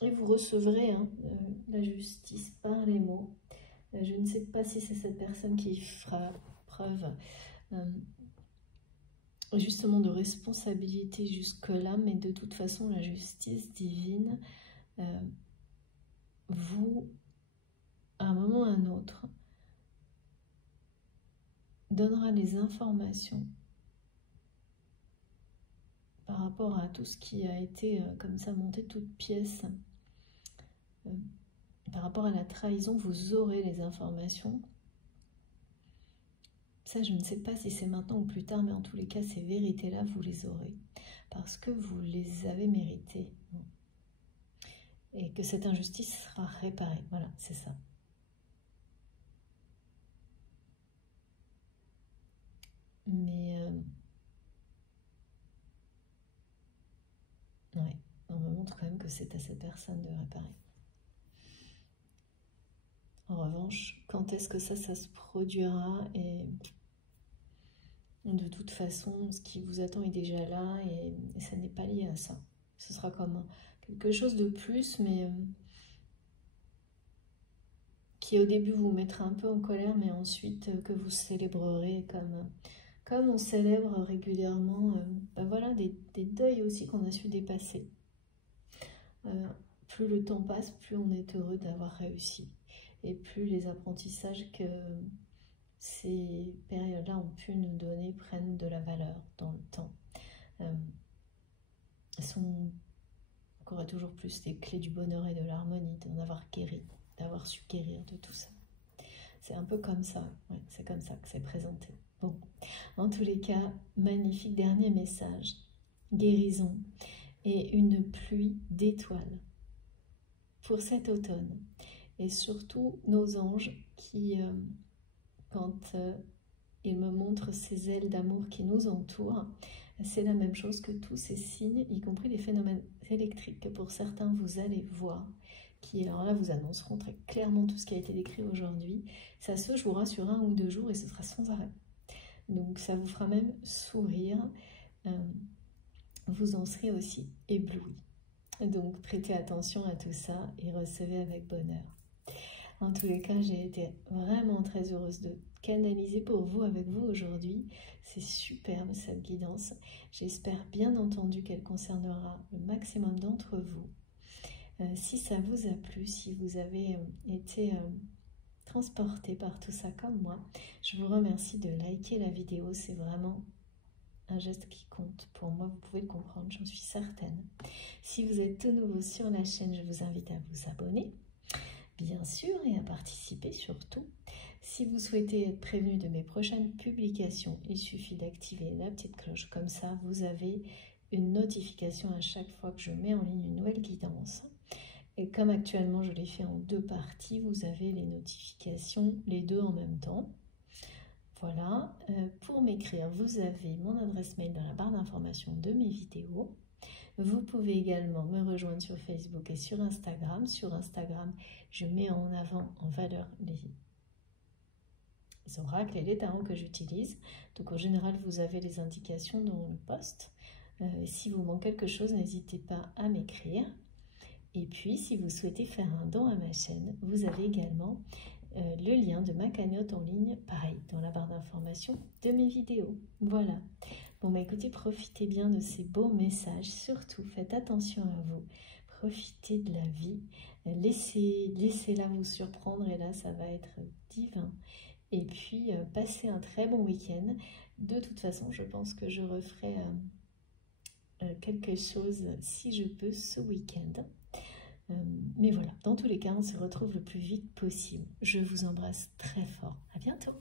Et vous recevrez hein, la justice par les mots. Je ne sais pas si c'est cette personne qui fera preuve justement de responsabilité jusque-là, mais de toute façon, la justice divine vous, à un moment ou à un autre, donnera les informations par rapport à tout ce qui a été comme ça monté toute pièce. Par rapport à la trahison, vous aurez les informations. Ça, je ne sais pas si c'est maintenant ou plus tard, mais en tous les cas, ces vérités-là, vous les aurez. Parce que vous les avez méritées. Et que cette injustice sera réparée. Voilà, c'est ça. Mais... ouais, on me montre quand même que c'est à cette personne de réparer. En revanche, quand est-ce que ça se produira? Et de toute façon, ce qui vous attend est déjà là et ça n'est pas lié à ça. Ce sera comme quelque chose de plus, mais qui au début vous mettra un peu en colère, mais ensuite que vous célébrerez comme on célèbre régulièrement ben voilà, des deuils aussi qu'on a su dépasser. Plus le temps passe, plus on est heureux d'avoir réussi. Et plus les apprentissages que ces périodes-là ont pu nous donner prennent de la valeur dans le temps. Sont encore et toujours plus les clés du bonheur et de l'harmonie, d'en avoir guéri, d'avoir su guérir de tout ça. C'est un peu comme ça, ouais, c'est comme ça que c'est présenté. Bon, en tous les cas, magnifique dernier message, guérison et une pluie d'étoiles pour cet automne. Et surtout nos anges qui, quand ils me montrent ces ailes d'amour qui nous entourent, c'est la même chose que tous ces signes, y compris les phénomènes électriques que pour certains vous allez voir, qui alors là vous annonceront très clairement tout ce qui a été décrit aujourd'hui. Ça se jouera sur 1 ou 2 jours et ce sera sans arrêt. Donc ça vous fera même sourire, vous en serez aussi ébloui. Donc prêtez attention à tout ça et recevez avec bonheur. En tous les cas, j'ai été vraiment très heureuse de canaliser pour vous, avec vous aujourd'hui. C'est superbe cette guidance. J'espère bien entendu qu'elle concernera le maximum d'entre vous. Si ça vous a plu, si vous avez été transporté par tout ça comme moi, je vous remercie de liker la vidéo. C'est vraiment un geste qui compte pour moi, vous pouvez le comprendre, j'en suis certaine. Si vous êtes tout nouveau sur la chaîne, je vous invite à vous abonner, bien sûr, et à participer surtout. Si vous souhaitez être prévenu de mes prochaines publications, il suffit d'activer la petite cloche, comme ça vous avez une notification à chaque fois que je mets en ligne une nouvelle guidance. Et comme actuellement je l'ai fait en 2 parties, vous avez les notifications, les 2 en même temps. Voilà, pour m'écrire, vous avez mon adresse mail dans la barre d'information de mes vidéos. Vous pouvez également me rejoindre sur Facebook et sur Instagram. Sur Instagram, je mets en avant, en valeur, les oracles et les tarots que j'utilise. Donc en général, vous avez les indications dans le post. Si vous manque quelque chose, n'hésitez pas à m'écrire. Et puis, si vous souhaitez faire un don à ma chaîne, vous avez également le lien de ma cagnotte en ligne, pareil, dans la barre d'information de mes vidéos. Voilà. Bon, bah écoutez, profitez bien de ces beaux messages. Surtout, faites attention à vous. Profitez de la vie. Laissez-la vous surprendre et là, ça va être divin. Et puis, passez un très bon week-end. De toute façon, je pense que je referai quelque chose, si je peux, ce week-end. Mais voilà, dans tous les cas, on se retrouve le plus vite possible. Je vous embrasse très fort. À bientôt.